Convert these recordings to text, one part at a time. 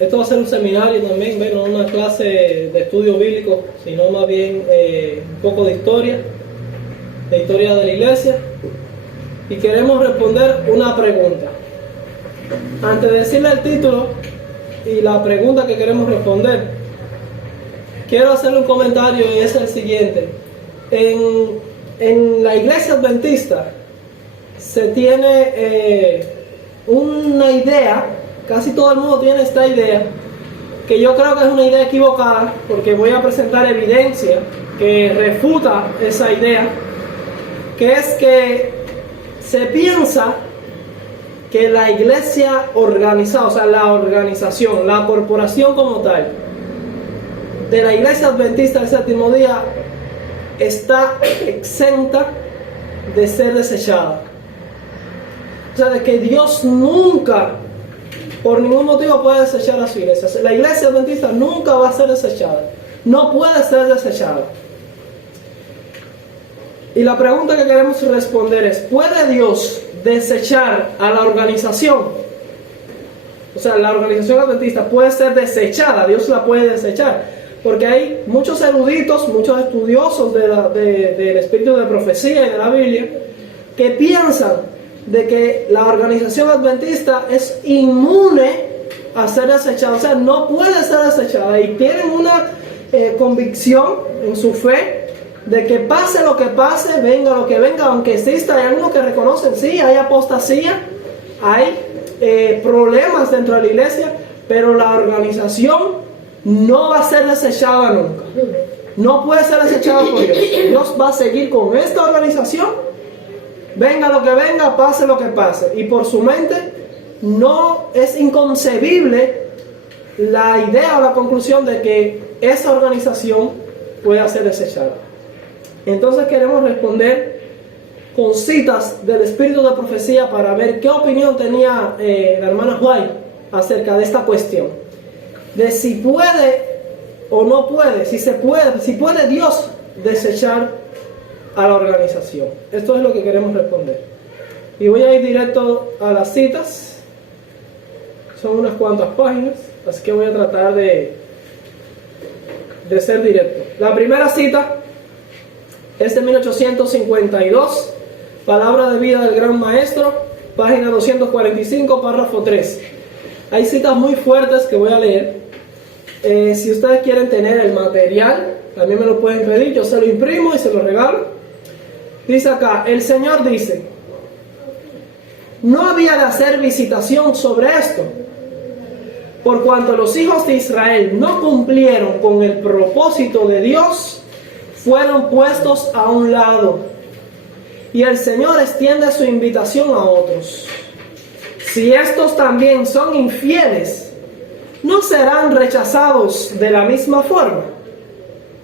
Esto va a ser un seminario también, no una clase de estudio bíblico, sino más bien un poco de historia de la iglesia. Y queremos responder una pregunta. Antes de decirle el título y la pregunta que queremos responder, quiero hacerle un comentario y es el siguiente. En la iglesia adventista se tiene una idea, casi todo el mundo tiene esta idea, que yo creo que es una idea equivocada, porque voy a presentar evidencia que refuta esa idea, que es que se piensa que la iglesia organizada, o sea, la organización, la corporación como tal, de la iglesia adventista del séptimo día, está exenta de ser desechada. O sea, de que Dios nunca, por ningún motivo, puede desechar a su iglesia. La iglesia adventista nunca va a ser desechada. No puede ser desechada. Y la pregunta que queremos responder es: ¿puede Dios desechar a la organización? O sea, la organización adventista puede ser desechada. Dios la puede desechar. Porque hay muchos eruditos, muchos estudiosos del espíritu de profecía y de la Biblia, que piensan de que la organización adventista es inmune a ser desechada. O sea, no puede ser desechada. Y tienen una convicción en su fe de que pase lo que pase, venga lo que venga, aunque exista, hay algunos que reconocen, sí, hay apostasía, hay problemas dentro de la iglesia, pero la organización no va a ser desechada nunca. No puede ser desechada por Dios. Dios va a seguir con esta organización, venga lo que venga, pase lo que pase. Y por su mente no es inconcebible la idea o la conclusión de que esa organización pueda ser desechada. Entonces queremos responder con citas del espíritu de profecía para ver qué opinión tenía la hermana White acerca de esta cuestión. De si puede o no puede, si puede Dios desechar a la organización. Esto es lo que queremos responder. Y voy a ir directo a las citas. Son unas cuantas páginas, así que voy a tratar de ser directo. La primera cita es de 1852, Palabra de vida del Gran Maestro, página 245, párrafo 3. Hay citas muy fuertes que voy a leer. Si ustedes quieren tener el material, también me lo pueden pedir, yo se lo imprimo y se lo regalo. Dice acá: el Señor dice, no había de hacer visitación sobre esto, por cuanto los hijos de Israel no cumplieron con el propósito de Dios, fueron puestos a un lado, y el Señor extiende su invitación a otros. Si estos también son infieles, ¿no serán rechazados de la misma forma?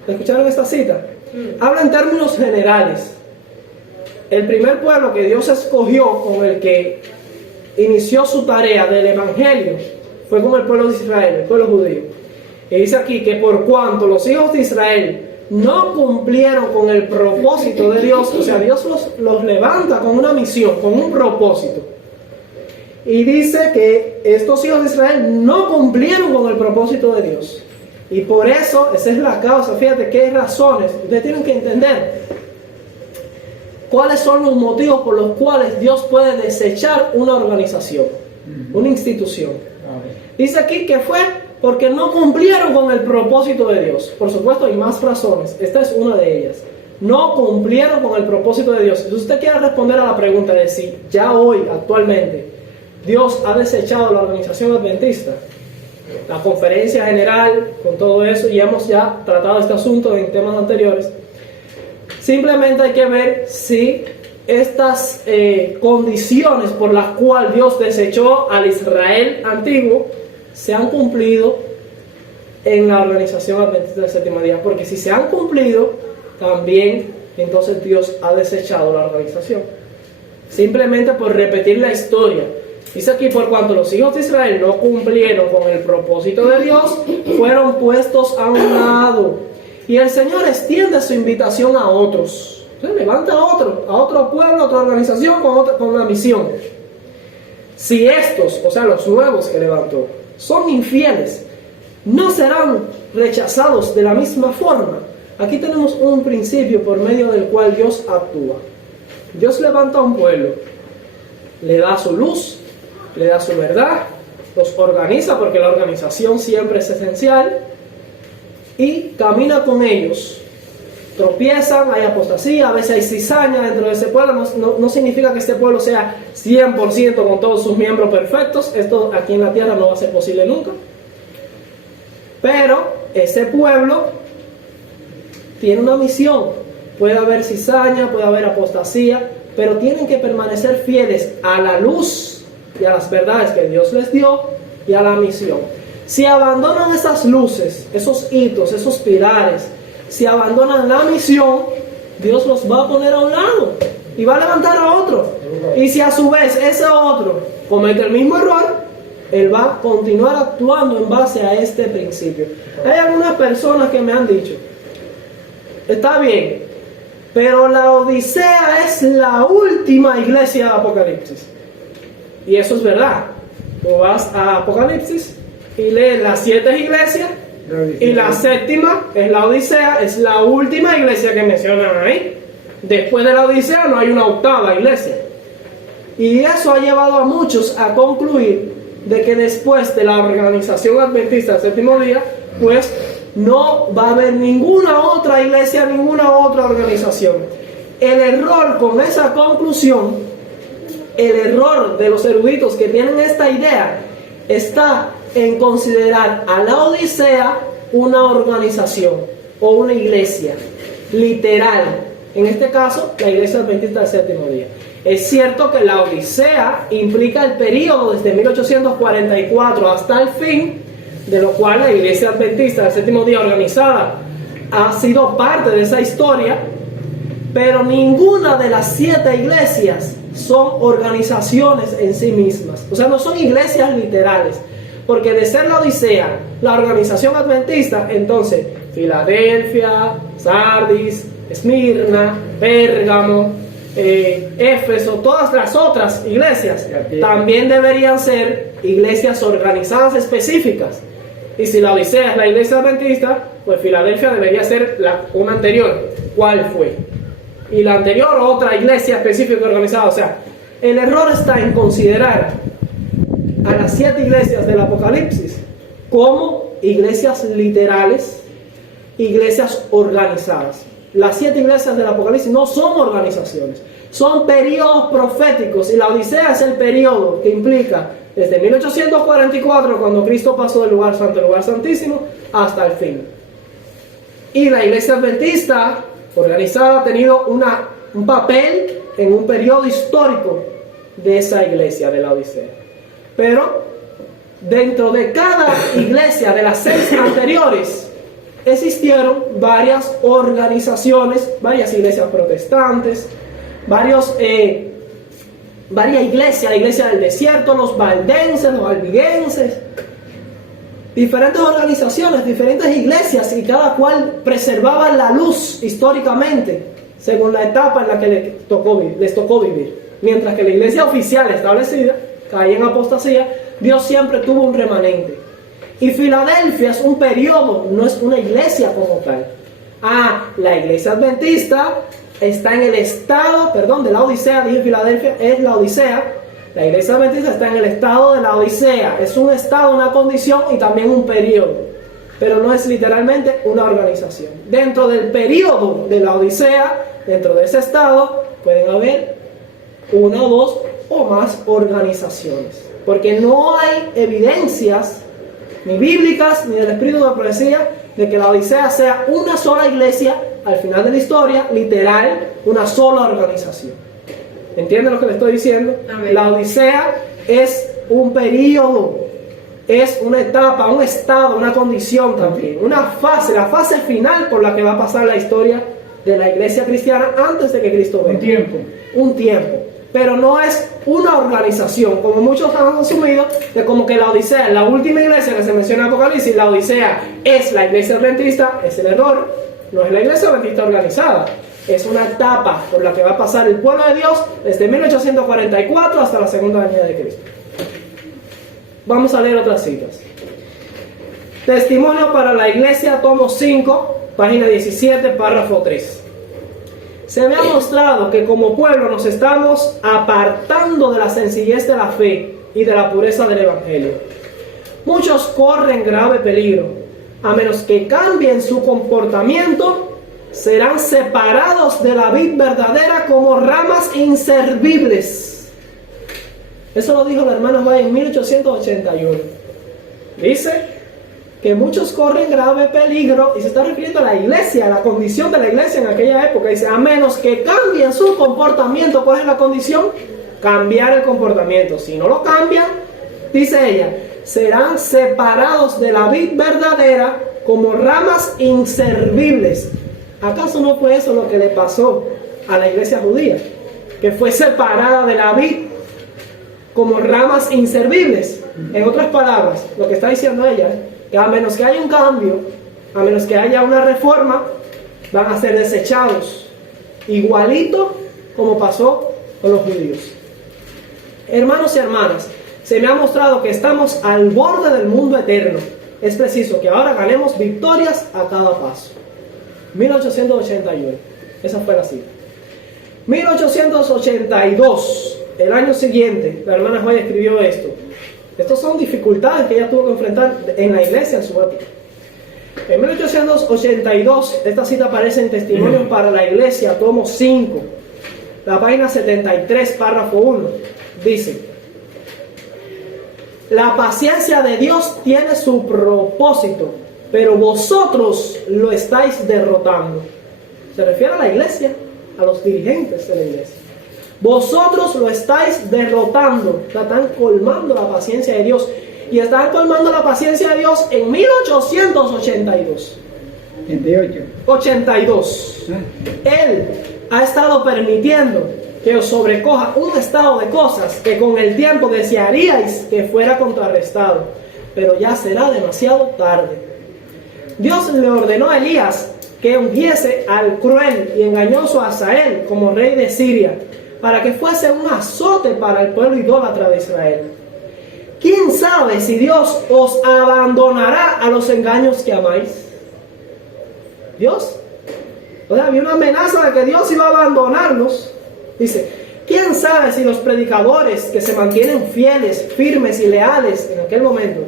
¿Escucharon esta cita? Habla en términos generales. El primer pueblo que Dios escogió, con el que inició su tarea del evangelio, fue con el pueblo de Israel, el pueblo judío. Y dice aquí que por cuanto los hijos de Israel no cumplieron con el propósito de Dios, o sea, Dios los levanta con una misión, con un propósito. Y dice que estos hijos de Israel no cumplieron con el propósito de Dios. Y por eso, esa es la causa. Fíjate qué razones. Ustedes tienen que entender cuáles son los motivos por los cuales Dios puede desechar una organización, una institución. Dice aquí que fue porque no cumplieron con el propósito de Dios. Por supuesto, hay más razones. Esta es una de ellas. No cumplieron con el propósito de Dios. Si usted quiere responder a la pregunta de si ya hoy, actualmente, Dios ha desechado la organización adventista, la conferencia general, con todo eso, y hemos ya tratado este asunto en temas anteriores. Simplemente hay que ver si estas condiciones por las cuales Dios desechó al Israel antiguo se han cumplido en la organización adventista del séptimo día. Porque si se han cumplido, también entonces Dios ha desechado la organización. Simplemente por repetir la historia. Dice aquí: por cuanto los hijos de Israel no cumplieron con el propósito de Dios, fueron puestos a un lado. Y el Señor extiende su invitación a otros. Entonces levanta a otro pueblo, a otra organización con una misión. Si estos, o sea, los nuevos que levantó, son infieles, no serán rechazados de la misma forma. Aquí tenemos un principio por medio del cual Dios actúa. Dios levanta a un pueblo, le da su luz, le da su verdad, los organiza porque la organización siempre es esencial y camina con ellos. Tropiezan, hay apostasía, a veces hay cizaña dentro de ese pueblo. No significa que este pueblo sea 100% con todos sus miembros perfectos. Esto aquí en la tierra no va a ser posible nunca. Pero ese pueblo tiene una misión. Puede haber cizaña, puede haber apostasía, pero tienen que permanecer fieles a la luz y a las verdades que Dios les dio y a la misión. Si abandonan esas luces, esos hitos, esos pilares, si abandonan la misión, Dios los va a poner a un lado y va a levantar a otro. Y si a su vez ese otro comete el mismo error, Él va a continuar actuando en base a este principio. Hay algunas personas que me han dicho, está bien, pero la Odisea es la última iglesia de Apocalipsis. Y eso es verdad. Tú vas a Apocalipsis y lees las 7 iglesias, y la séptima es la Odisea, es la última iglesia que mencionan ahí. Después de la Odisea no hay una octava iglesia. Y eso ha llevado a muchos a concluir de que después de la organización adventista del séptimo día, pues no va a haber ninguna otra iglesia, ninguna otra organización. El error con esa conclusión, el error de los eruditos que tienen esta idea, está en considerar a la Odisea una organización o una iglesia literal. En este caso, la iglesia adventista del séptimo día. Es cierto que la Odisea implica el periodo desde 1844 hasta el fin, de lo cual la iglesia adventista del séptimo día organizada ha sido parte de esa historia, pero ninguna de las 7 iglesias son organizaciones en sí mismas. O sea, no son iglesias literales. Porque de ser la Odisea, la organización adventista, entonces Filadelfia, Sardis, Esmirna, Pérgamo, Éfeso, todas las otras iglesias también deberían ser iglesias organizadas específicas. Y si la Odisea es la iglesia adventista, pues Filadelfia debería ser una anterior. ¿Cuál fue? Y la anterior, otra iglesia específica organizada. O sea, el error está en considerar a las 7 iglesias del Apocalipsis como iglesias literales, iglesias organizadas. Las 7 iglesias del Apocalipsis no son organizaciones, son periodos proféticos, y la Odisea es el periodo que implica desde 1844, cuando Cristo pasó del lugar santo al lugar santísimo, hasta el fin. Y la iglesia adventista organizada ha tenido un papel en un periodo histórico de esa iglesia de la Odisea. Pero dentro de cada iglesia de las 6 anteriores existieron varias organizaciones, varias iglesias protestantes, varias iglesias, la iglesia del desierto, los valdenses, los albigenses, diferentes organizaciones, diferentes iglesias, y cada cual preservaba la luz históricamente según la etapa en la que les tocó vivir. Mientras que la iglesia oficial establecida caía en apostasía, Dios siempre tuvo un remanente. Y Filadelfia es un periodo, no es una iglesia como tal. La iglesia adventista está en el estado, de la Odisea, dije Filadelfia, es la Odisea. La iglesia adventista está en el estado de la Odisea. Es un estado, una condición y también un periodo. Pero no es literalmente una organización. Dentro del periodo de la Odisea, dentro de ese estado, pueden haber 1, 2 o más organizaciones. Porque no hay evidencias, ni bíblicas, ni del espíritu de la profecía, de que la Odisea sea una sola iglesia al final de la historia, literal, una sola organización. ¿Entienden lo que le estoy diciendo? Amén. La Odisea es un periodo, es una etapa, un estado, una condición también, una fase, la fase final por la que va a pasar la historia de la iglesia cristiana antes de que Cristo venga. Un tiempo. Pero no es una organización, como muchos han asumido, de como que la Odisea es la última iglesia que se menciona en Apocalipsis. La Odisea es la iglesia adventista. Es el error. No es la iglesia adventista organizada. Es una etapa por la que va a pasar el pueblo de Dios desde 1844 hasta la segunda venida de Cristo. Vamos a leer otras citas. Testimonio para la Iglesia, tomo 5, página 17, párrafo 3. Se me ha mostrado que como pueblo nos estamos apartando de la sencillez de la fe y de la pureza del Evangelio. Muchos corren grave peligro. A menos que cambien su comportamiento, serán separados de la vid verdadera como ramas inservibles. Eso lo dijo la hermana White en 1881. Dice que muchos corren grave peligro, y se está refiriendo a la iglesia, a la condición de la iglesia en aquella época. Dice, a menos que cambien su comportamiento. ¿Cuál es la condición? Cambiar el comportamiento. Si no lo cambian, dice ella, serán separados de la vid verdadera como ramas inservibles. ¿Acaso no fue eso lo que le pasó a la iglesia judía? Que fue separada de la vid como ramas inservibles. En otras palabras, lo que está diciendo ella es que a menos que haya un cambio, a menos que haya una reforma, van a ser desechados, igualito como pasó con los judíos. Hermanos y hermanas, se me ha mostrado que estamos al borde del mundo eterno. Es preciso que ahora ganemos victorias a cada paso. 1881, esa fue la cita. 1882, el año siguiente, la hermana Joya escribió esto. Estas son dificultades que ella tuvo que enfrentar en la iglesia en su época. En 1882, esta cita aparece en Testimonios para la Iglesia, tomo 5, la página 73, párrafo 1. Dice: la paciencia de Dios tiene su propósito, pero vosotros lo estáis derrotando. Se refiere a la iglesia, a los dirigentes de la iglesia. Vosotros lo estáis derrotando. Están colmando la paciencia de Dios. Y están colmando la paciencia de Dios en 1882. 82. Él ha estado permitiendo que os sobrecoja un estado de cosas que con el tiempo desearíais que fuera contrarrestado, pero ya será demasiado tarde. Dios le ordenó a Elías que ungiese al cruel y engañoso Hazael como rey de Siria, para que fuese un azote para el pueblo idólatra de Israel. ¿Quién sabe si Dios os abandonará a los engaños que amáis? Dios, o sea, había una amenaza de que Dios iba a abandonarnos. Dice, ¿quién sabe si los predicadores que se mantienen fieles, firmes y leales en aquel momento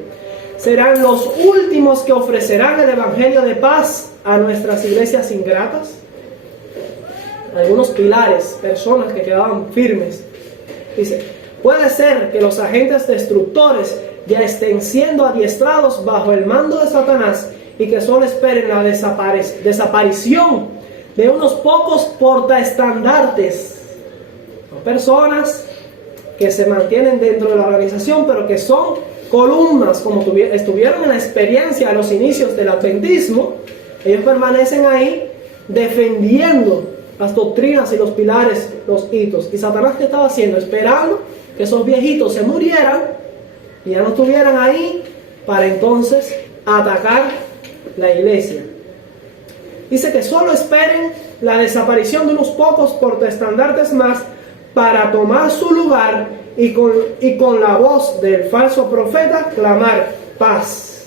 serán los últimos que ofrecerán el evangelio de paz a nuestras iglesias ingratas? Algunos pilares, personas que quedaban firmes. Dice, puede ser que los agentes destructores ya estén siendo adiestrados bajo el mando de Satanás y que solo esperen la desaparición de unos pocos portaestandartes. Son personas que se mantienen dentro de la organización, pero que son columnas, como estuvieron en la experiencia a los inicios del adventismo. Ellos permanecen ahí defendiendo las doctrinas y los pilares, los hitos. ¿Y Satanás qué estaba haciendo? Esperando que esos viejitos se murieran y ya no estuvieran ahí para entonces atacar la iglesia. Dice que solo esperen la desaparición de unos pocos portaestandartes más para tomar su lugar y con la voz del falso profeta clamar paz,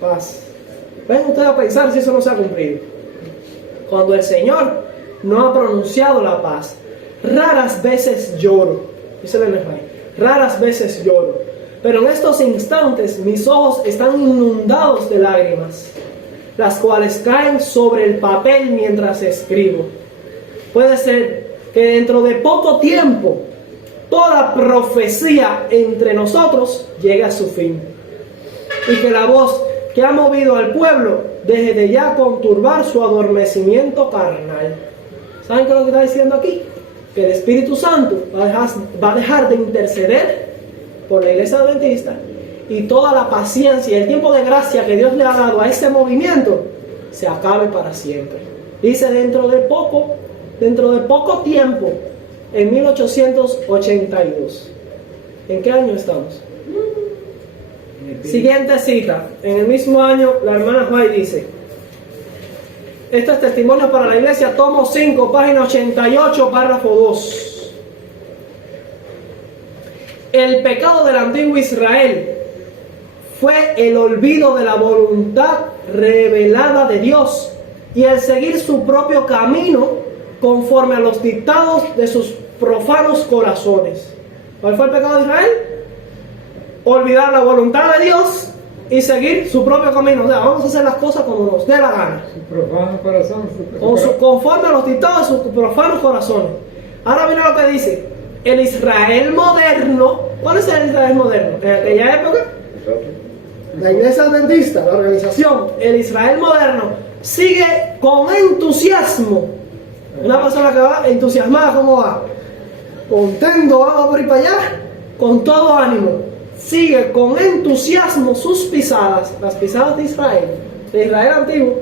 paz. Ven ustedes a pensar si eso no se ha cumplido. Cuando el Señor no ha pronunciado la paz, raras veces lloro. Dice el NFI, raras veces lloro. Pero en estos instantes mis ojos están inundados de lágrimas, las cuales caen sobre el papel mientras escribo. Puede ser que dentro de poco tiempo toda profecía entre nosotros llegue a su fin, y que la voz que ha movido al pueblo deje de ya conturbar su adormecimiento carnal. ¿Saben qué es lo que está diciendo aquí? Que el Espíritu Santo va a dejar de interceder por la iglesia adventista, y toda la paciencia y el tiempo de gracia que Dios le ha dado a ese movimiento se acabe para siempre. Dice dentro de poco tiempo, en 1882. ¿En qué año estamos? Siguiente cita. En el mismo año, la hermana White dice, esto es Testimonio para la Iglesia, tomo 5, página 88, párrafo 2. El pecado del antiguo Israel fue el olvido de la voluntad revelada de Dios y el seguir su propio camino conforme a los dictados de sus profanos corazones. ¿Cuál fue el pecado de Israel? Olvidar la voluntad de Dios y seguir su propio camino. O sea, vamos a hacer las cosas como nos dé la gana. Su profano corazón. Conforme a los dictados de sus profanos corazones. Ahora mira lo que dice. El Israel moderno. ¿Cuál es el Israel moderno? En aquella época, la iglesia adventista, la organización, el Israel moderno, sigue con entusiasmo. Una persona que va entusiasmada, ¿cómo va? Contento, va por ir para allá, con todo ánimo. Sigue con entusiasmo sus pisadas, las pisadas de Israel antiguo.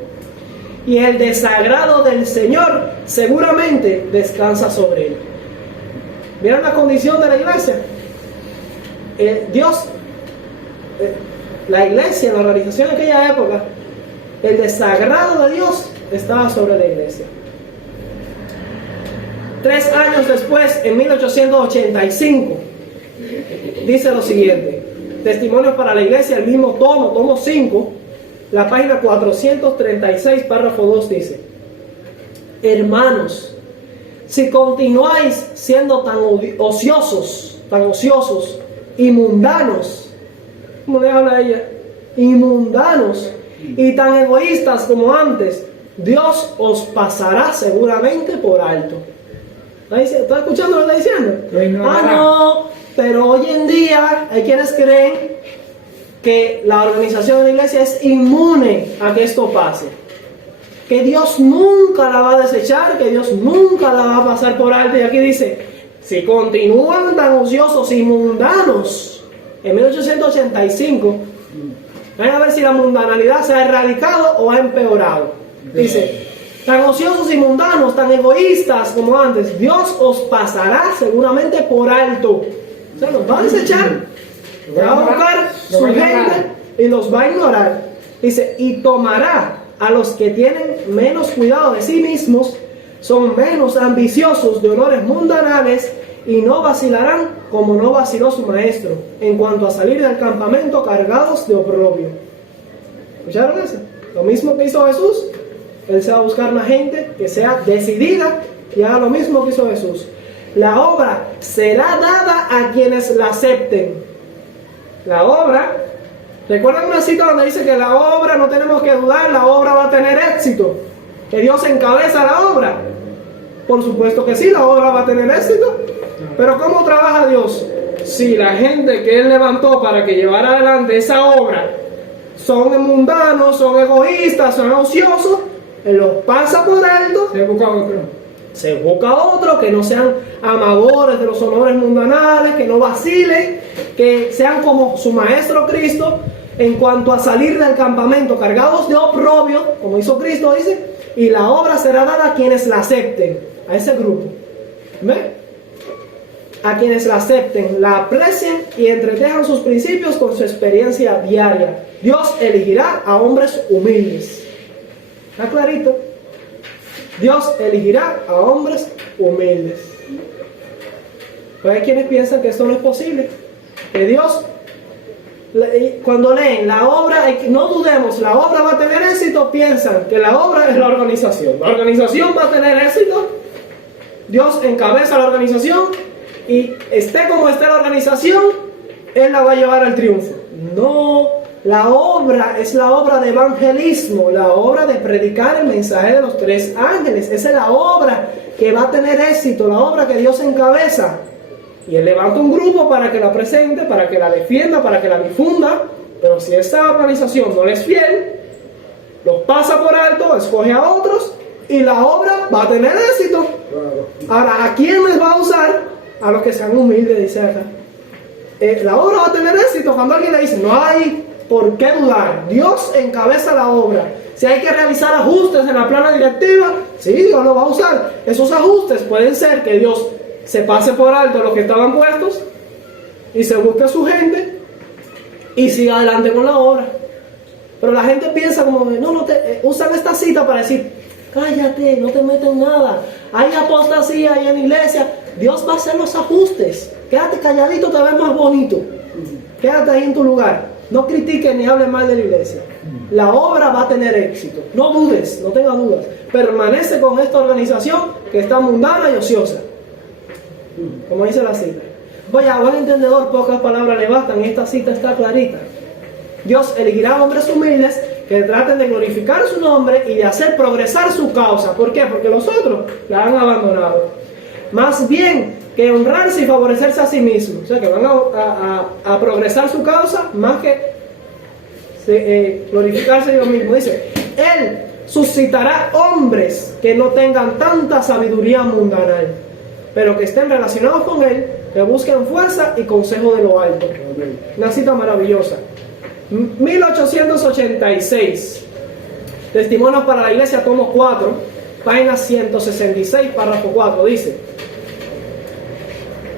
Y el desagrado del Señor seguramente descansa sobre él. ¿Vieron la condición de la iglesia? La iglesia, la organización de aquella época, el desagrado de Dios estaba sobre la iglesia. 3 años después, en 1885, dice lo siguiente: Testimonios para la Iglesia, el mismo tomo 5, la página 436, párrafo 2 dice: hermanos, si continuáis siendo tan ociosos y mundanos, ¿cómo le habla ella? Y mundanos y tan egoístas como antes, Dios os pasará seguramente por alto. ¿Está escuchando lo que está diciendo? No, pero hoy en día hay quienes creen que la organización de la iglesia es inmune a que esto pase, que Dios nunca la va a desechar, que Dios nunca la va a pasar por alto. Y aquí dice: si continúan tan ociosos y mundanos. En 1885, van a ver si la mundanalidad se ha erradicado o ha empeorado. Dice: tan ociosos y mundanos, tan egoístas como antes, Dios os pasará seguramente por alto. O sea, los va a desechar, va a buscar su gente y los va a ignorar. Dice: y tomará a los que tienen menos cuidado de sí mismos, son menos ambiciosos de honores mundanales, y no vacilarán como no vaciló su maestro, en cuanto a salir del campamento cargados de oprobio. ¿Escucharon eso? Lo mismo que hizo Jesús. Él se va a buscar una gente que sea decidida y haga lo mismo que hizo Jesús. La obra será dada a quienes la acepten. La obra, ¿recuerdan una cita donde dice que la obra, no tenemos que dudar, la obra va a tener éxito? Que Dios encabeza la obra. Por supuesto que sí, la obra va a tener éxito. Pero ¿cómo trabaja Dios? Si la gente que Él levantó para que llevara adelante esa obra son mundanos, son egoístas, son ociosos, Él los pasa por alto. Se busca otro que no sean amadores de los honores mundanales, que no vacilen, que sean como su Maestro Cristo en cuanto a salir del campamento cargados de oprobio, como hizo Cristo, dice, y la obra será dada a quienes la acepten, a ese grupo. ¿Ve? A quienes la acepten, la aprecien y entretejan sus principios con su experiencia diaria. Dios elegirá a hombres humildes. ¿Está clarito? Dios elegirá a hombres humildes. Pero hay quienes piensan que esto no es posible. Que Dios, cuando leen la obra, no dudemos, la obra va a tener éxito, piensan que la obra es la organización. La organización va a tener éxito. Dios encabeza la organización y esté como esté la organización, Él la va a llevar al triunfo. No, la obra es la obra de evangelismo, la obra de predicar el mensaje de los 3 ángeles. Esa es la obra que va a tener éxito, la obra que Dios encabeza. Y Él levanta un grupo para que la presente, para que la defienda, para que la difunda. Pero si esta organización no le es fiel, los pasa por alto, escoge a otros y la obra va a tener éxito. Ahora, ¿a quién les va a usar? A los que sean humildes, dice acá. La obra va a tener éxito cuando alguien le dice: no hay por qué dudar, Dios encabeza la obra. Si hay que realizar ajustes en la plana directiva, sí, Dios lo va a usar. Esos ajustes pueden ser que Dios se pase por alto los que estaban puestos y se busque a su gente y siga adelante con la obra. Pero la gente piensa como, usan esta cita para decir: cállate, no te metas en nada, hay apostasía ahí en la iglesia. Dios va a hacer los ajustes. Quédate calladito, te ves más bonito. Quédate ahí en tu lugar. No critiques ni hables mal de la iglesia. La obra va a tener éxito. No dudes, no tengas dudas. Permanece con esta organización que está mundana y ociosa. Como dice la cita. Oye, a buen entendedor pocas palabras le bastan. Esta cita está clarita. Dios elegirá hombres humildes que traten de glorificar su nombre y de hacer progresar su causa. ¿Por qué? Porque los otros la han abandonado. Más bien que honrarse y favorecerse a sí mismos. O sea, que van a progresar su causa más que glorificarse a ellos mismos. Dice, Él suscitará hombres que no tengan tanta sabiduría mundanal, pero que estén relacionados con Él, que busquen fuerza y consejo de lo alto. Una cita maravillosa. 1886. Testimonios para la Iglesia, tomo 4, página 166, párrafo 4. Dice: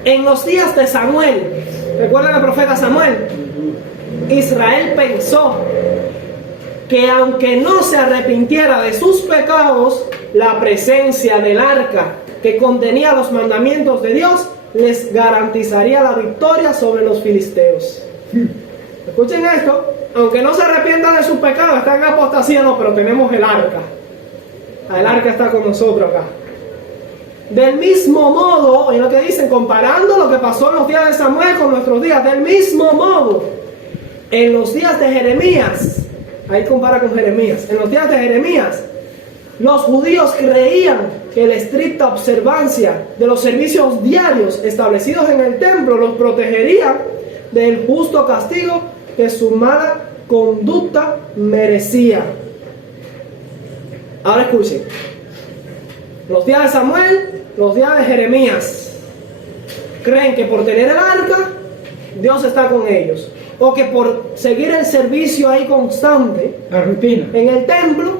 en los días de Samuel, ¿recuerdan al profeta Samuel? Israel pensó que aunque no se arrepintiera de sus pecados, la presencia del arca que contenía los mandamientos de Dios les garantizaría la victoria sobre los filisteos. Escuchen esto, aunque no se arrepientan de sus pecados, están en apostasía, no, pero tenemos el arca. El arca está con nosotros acá. Del mismo modo, oye lo que dicen, comparando lo que pasó en los días de Samuel con nuestros días, del mismo modo, en los días de Jeremías, ahí compara con Jeremías, en los días de Jeremías, los judíos creían que la estricta observancia de los servicios diarios establecidos en el templo los protegería del justo castigo que su mala conducta merecía. Ahora escuchen, los días de Samuel, los días de Jeremías, creen que por tener el arca, Dios está con ellos, o que por seguir el servicio ahí constante, la rutina, en el templo,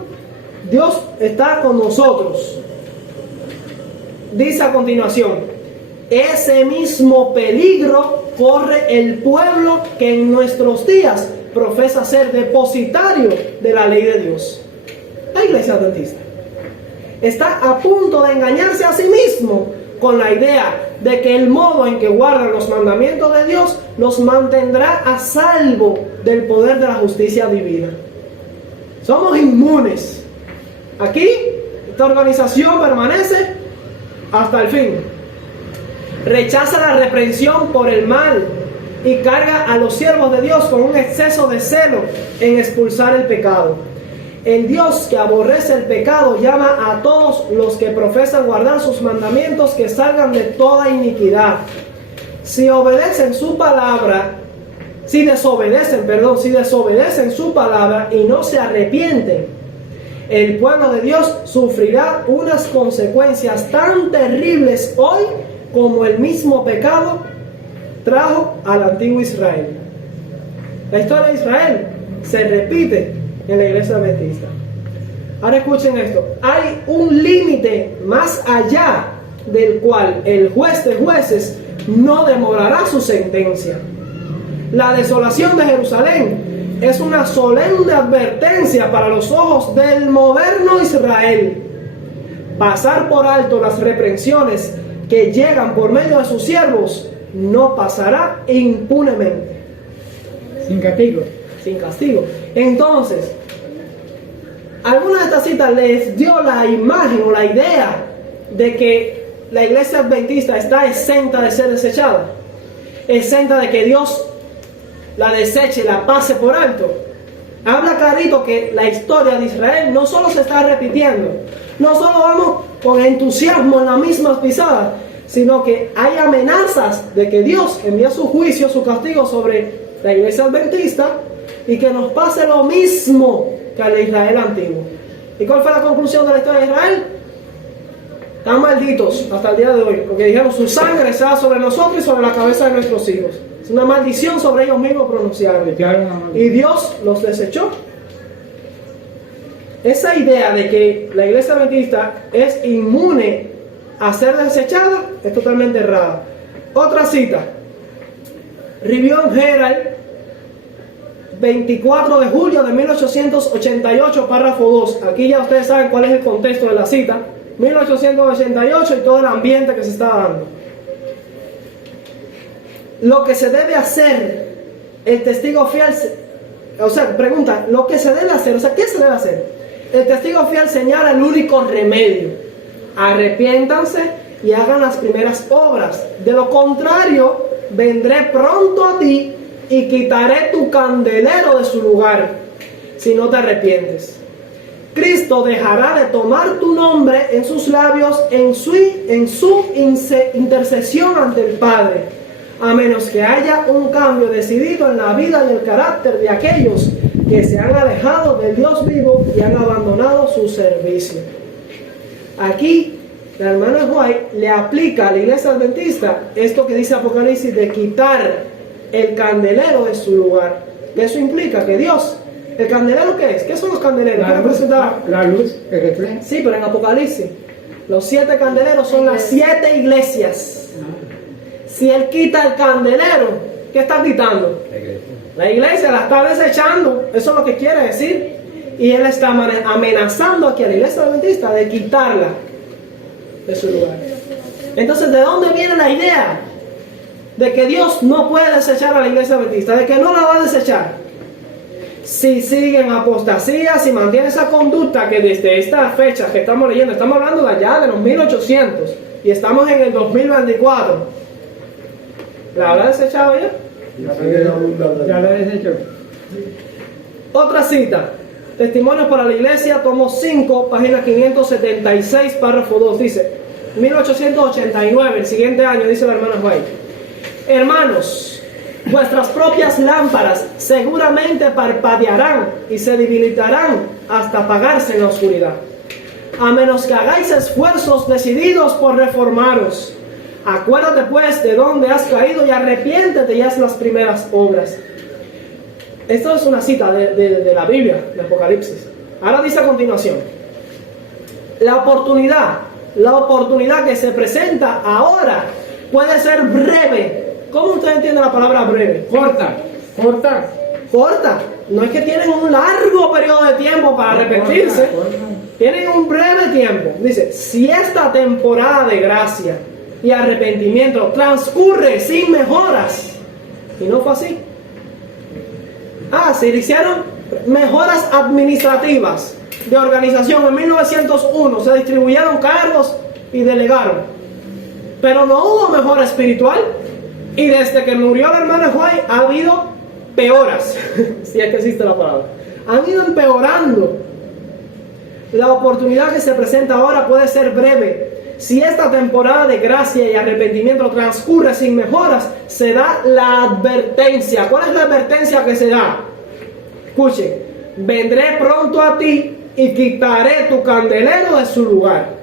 Dios está con nosotros. Dice a continuación: ese mismo peligro corre el pueblo que en nuestros días profesa ser depositario de la ley de Dios. La iglesia adventista está a punto de engañarse a sí mismo con la idea de que el modo en que guardan los mandamientos de Dios los mantendrá a salvo del poder de la justicia divina. Somos inmunes. Aquí, esta organización permanece hasta el fin. Rechaza la reprensión por el mal y carga a los siervos de Dios con un exceso de celo en expulsar el pecado. El Dios que aborrece el pecado llama a todos los que profesan guardar sus mandamientos que salgan de toda iniquidad. Si obedecen su palabra, si desobedecen su palabra y no se arrepienten, el pueblo de Dios sufrirá unas consecuencias tan terribles hoy como el mismo pecado trajo al antiguo Israel. La historia de Israel se repite en la iglesia adventista. Ahora escuchen esto: hay un límite más allá del cual el juez de jueces no demorará su sentencia. La desolación de Jerusalén es una solemne advertencia para los ojos del moderno Israel. Pasar por alto las reprensiones que llegan por medio de sus siervos no pasará impunemente. sin castigo. Sin castigo. Entonces, alguna de estas citas les dio la imagen o la idea de que la iglesia adventista está exenta de ser desechada, exenta de que Dios la deseche, la pase por alto. Habla clarito que la historia de Israel no solo se está repitiendo, no solo vamos con entusiasmo en las mismas pisadas, sino que hay amenazas de que Dios envía su juicio, su castigo sobre la iglesia adventista y que nos pase lo mismo que al Israel antiguo. ¿Y cuál fue la conclusión de la historia de Israel? Están malditos hasta el día de hoy, porque dijeron: su sangre sea sobre nosotros y sobre la cabeza de nuestros hijos. Es una maldición sobre ellos mismos pronunciaron. Y Dios los desechó. Esa idea de que la iglesia adventista es inmune a ser desechada es totalmente errada. Otra cita: Review and Herald, 24 de julio de 1888, párrafo 2. Aquí ya ustedes saben cuál es el contexto de la cita. 1888 y todo el ambiente que se está dando. Lo que se debe hacer, el testigo fiel o sea, pregunta, lo que se debe hacer, o sea, ¿qué se debe hacer? El testigo fiel señala el único remedio. Arrepiéntanse y hagan las primeras obras. De lo contrario, vendré pronto a ti y quitaré tu candelero de su lugar, si no te arrepientes. Cristo dejará de tomar tu nombre en sus labios en su intercesión ante el Padre, a menos que haya un cambio decidido en la vida y el carácter de aquellos que se han alejado del Dios vivo y han abandonado su servicio. Aquí, la hermana White le aplica a la iglesia adventista esto que dice Apocalipsis de quitar el candelero de su lugar. Eso implica que Dios, ¿el candelero qué es? ¿Qué son los candeleros? La luz que refleja. Sí, pero en Apocalipsis, los 7 candeleros son las 7 iglesias. Si él quita el candelero, ¿qué está quitando? La iglesia la está desechando. Eso es lo que quiere decir. Y él está amenazando aquí a la iglesia adventista de quitarla de su lugar. Entonces, ¿de dónde viene la idea de que Dios no puede desechar a la iglesia adventista? De que no la va a desechar. Si siguen apostasía, si mantiene esa conducta que desde esta fecha que estamos leyendo, estamos hablando de allá de los 1800 y estamos en el 2024, ¿la habrá desechado ya? Ya la he deshecho. Otra cita, Testimonios para la Iglesia, tomo 5, página 576, párrafo 2, dice, 1889, el siguiente año, dice la hermana White: hermanos, vuestras propias lámparas seguramente parpadearán y se debilitarán hasta apagarse en la oscuridad, a menos que hagáis esfuerzos decididos por reformaros. Acuérdate pues de dónde has caído y arrepiéntete y haz las primeras obras. Esto es una cita de la Biblia, de Apocalipsis. Ahora dice a continuación: la oportunidad que se presenta ahora puede ser breve. ¿Cómo usted entiende la palabra breve? Corta. Corta. No es que tienen un largo periodo de tiempo para arrepentirse. Tienen un breve tiempo. Dice, si esta temporada de gracia y arrepentimiento transcurre sin mejoras. Y no fue así. Se iniciaron mejoras administrativas de organización en 1901. Se distribuyeron cargos y delegaron. Pero no hubo mejora espiritual. Y desde que murió la hermana White ha habido peoras, si es que existe la palabra. Han ido empeorando. La oportunidad que se presenta ahora puede ser breve. Si esta temporada de gracia y arrepentimiento transcurre sin mejoras, se da la advertencia. ¿Cuál es la advertencia que se da? Escuchen: vendré pronto a ti y quitaré tu candelero de su lugar.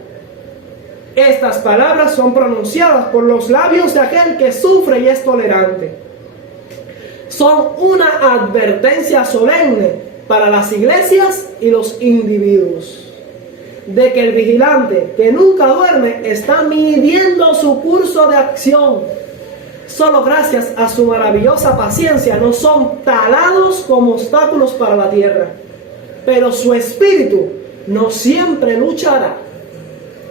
Estas palabras son pronunciadas por los labios de aquel que sufre y es tolerante. Son una advertencia solemne para las iglesias y los individuos de que el vigilante, que nunca duerme, está midiendo su curso de acción. Solo gracias a su maravillosa paciencia no son talados como obstáculos para la tierra, pero su espíritu no siempre luchará.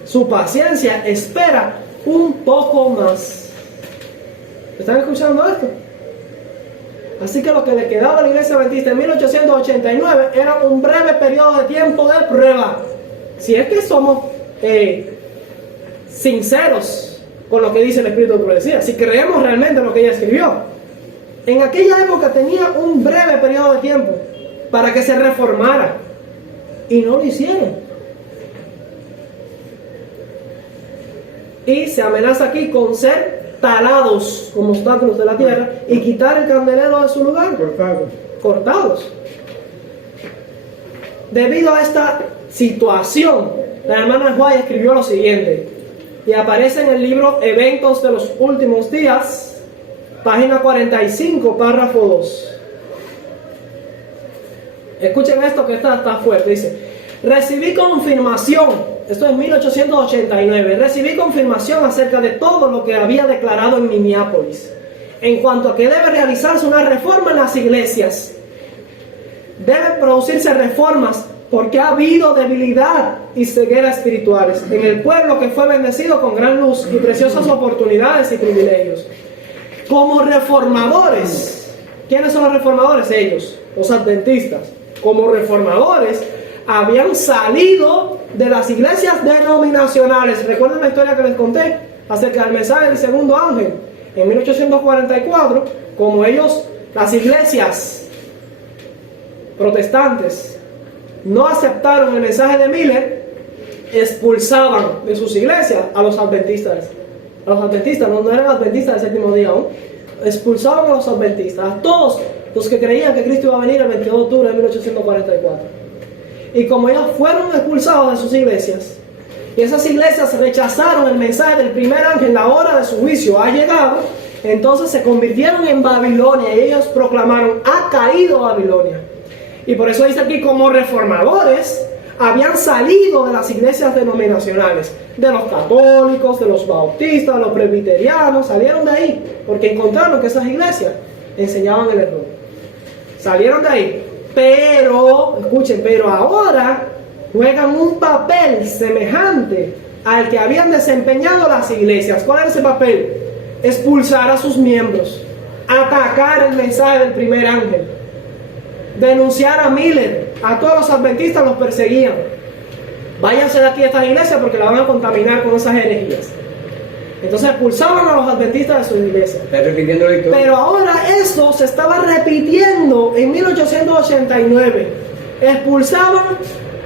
Su paciencia espera un poco más. ¿Están escuchando esto? Así que lo que le quedaba a la iglesia adventista en 1889 era un breve periodo de tiempo de prueba. Si es que somos sinceros con lo que dice el Espíritu de Profecía, si creemos realmente en lo que ella escribió, en aquella época tenía un breve periodo de tiempo para que se reformara, y no lo hicieron. Y se amenaza aquí con ser talados como obstáculos de la tierra y quitar el candelero de su lugar. Cortados. Debido a esta situación, la hermana White escribió lo siguiente, y aparece en el libro Eventos de los Últimos Días, página 45, párrafo 2. Escuchen esto que está fuerte. Dice: recibí confirmación. Esto es 1889. Recibí confirmación acerca de todo lo que había declarado en Minneapolis, en cuanto a que debe realizarse una reforma en las iglesias. Deben producirse reformas porque ha habido debilidad y ceguera espirituales en el pueblo que fue bendecido con gran luz y preciosas oportunidades y privilegios. Como reformadores, ¿quiénes son los reformadores? Ellos. los adventistas, como reformadores, habían salido de las iglesias denominacionales. ¿Recuerdan la historia que les conté acerca del mensaje del segundo ángel? En 1844, como ellos, las iglesias protestantes, no aceptaron el mensaje de Miller, expulsaban de sus iglesias a los adventistas. A los adventistas, no eran adventistas del séptimo día aún. Expulsaban a los adventistas, a todos los que creían que Cristo iba a venir el 22 de octubre de 1844. Y como ellos fueron expulsados de sus iglesias, y esas iglesias rechazaron el mensaje del primer ángel, la hora de su juicio ha llegado, entonces se convirtieron en Babilonia y ellos proclamaron: ha caído Babilonia. Y por eso dice aquí, como reformadores, habían salido de las iglesias denominacionales, de los católicos, de los bautistas, de los presbiterianos, salieron de ahí, porque encontraron que esas iglesias enseñaban el error. Salieron de ahí, pero, escuchen, pero ahora juegan un papel semejante al que habían desempeñado las iglesias. ¿Cuál era ese papel? Expulsar a sus miembros, atacar el mensaje del primer ángel, denunciar a Miller. A todos los adventistas los perseguían. Váyanse de aquí a estas iglesias porque la van a contaminar con esas herejías. Entonces expulsaban a los adventistas de sus iglesias. Está repitiendo la historia. Pero ahora esto se estaba repitiendo en 1889. Expulsaban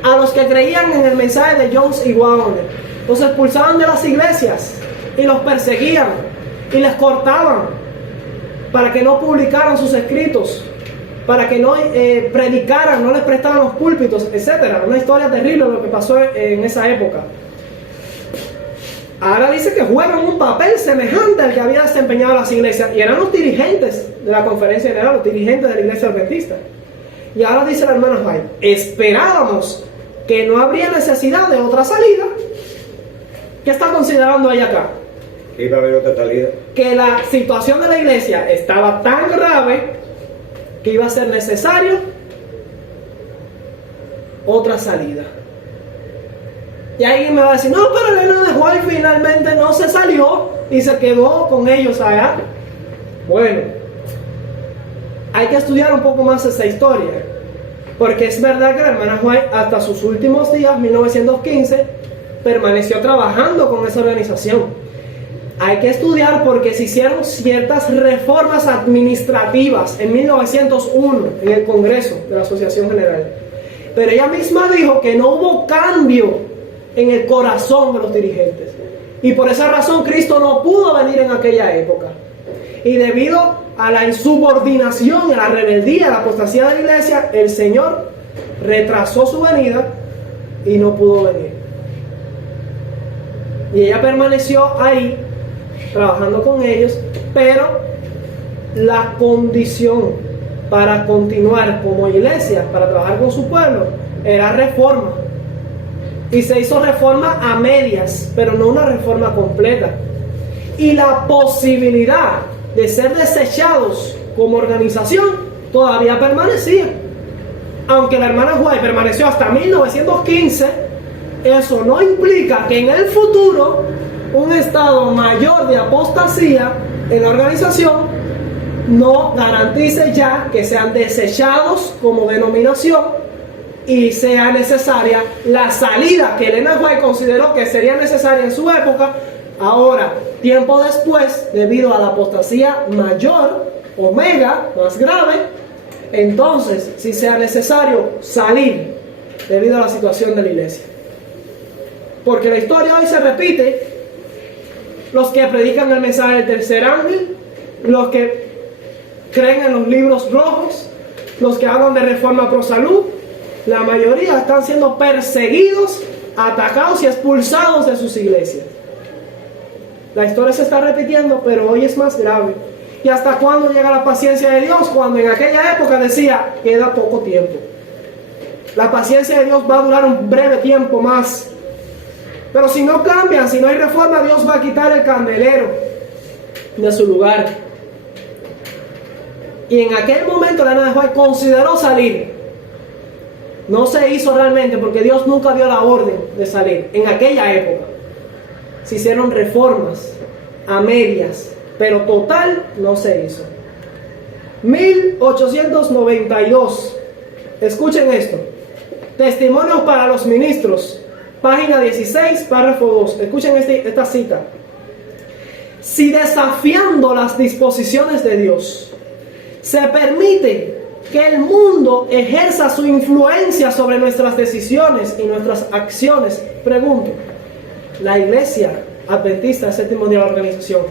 a los que creían en el mensaje de Jones y Wagner. Los expulsaban de las iglesias y los perseguían y les cortaban para que no publicaran sus escritos, para que no predicaran, no les prestaran los púlpitos, etc. Una historia terrible lo que pasó en esa época. Ahora dice que juegan un papel semejante al que había desempeñado las iglesias, y eran los dirigentes de la conferencia general, los dirigentes de la iglesia adventista. Y ahora dice la hermana White: esperábamos que no habría necesidad de otra salida. ¿Qué está considerando ella acá? Que iba a haber otra salida. Que la situación de la iglesia estaba tan grave que iba a ser necesario otra salida. Y alguien me va a decir: no, pero la hermana de White finalmente no se salió y se quedó con ellos allá. Bueno, hay que estudiar un poco más esa historia, porque es verdad que la hermana White hasta sus últimos días, 1915, permaneció trabajando con esa organización. Hay que estudiar porque se hicieron ciertas reformas administrativas en 1901 en el Congreso de la Asociación General, pero ella misma dijo que no hubo cambio en el corazón de los dirigentes, y por esa razón Cristo no pudo venir en aquella época. Y debido a la insubordinación, a la rebeldía, a la apostasía de la iglesia, el Señor retrasó su venida y no pudo venir. Y ella permaneció ahí trabajando con ellos, pero la condición para continuar como iglesia, para trabajar con su pueblo, era reforma. Y se hizo reforma a medias, pero no una reforma completa. Y la posibilidad de ser desechados como organización todavía permanecía. Aunque la hermana White permaneció hasta 1915, eso no implica que en el futuro un estado mayor de apostasía en la organización no garantice ya que sean desechados como denominación y sea necesaria la salida que Elena White consideró que sería necesaria en su época. Ahora, tiempo después, debido a la apostasía mayor, omega, más grave, entonces si sea necesario salir debido a la situación de la iglesia. Porque la historia hoy se repite. Los que predican el mensaje del tercer ángel, los que creen en los libros rojos, los que hablan de reforma pro salud, la mayoría están siendo perseguidos, atacados y expulsados de sus iglesias. La historia se está repitiendo, pero hoy es más grave. ¿Y hasta cuándo llega la paciencia de Dios? Cuando en aquella época decía: queda poco tiempo. La paciencia de Dios va a durar un breve tiempo más. Pero si no cambian, si no hay reforma, Dios va a quitar el candelero de su lugar. Y en aquel momento la hermana White consideró salir. No se hizo realmente porque Dios nunca dio la orden de salir. En aquella época se hicieron reformas a medias, pero total no se hizo. 1892. Escuchen esto. Testimonios para los ministros. Página 16, párrafo 2. Escuchen esta cita. Si desafiando las disposiciones de Dios, se permite que el mundo ejerza su influencia sobre nuestras decisiones y nuestras acciones, pregunto, ¿la Iglesia Adventista del Séptimo Día de la Organización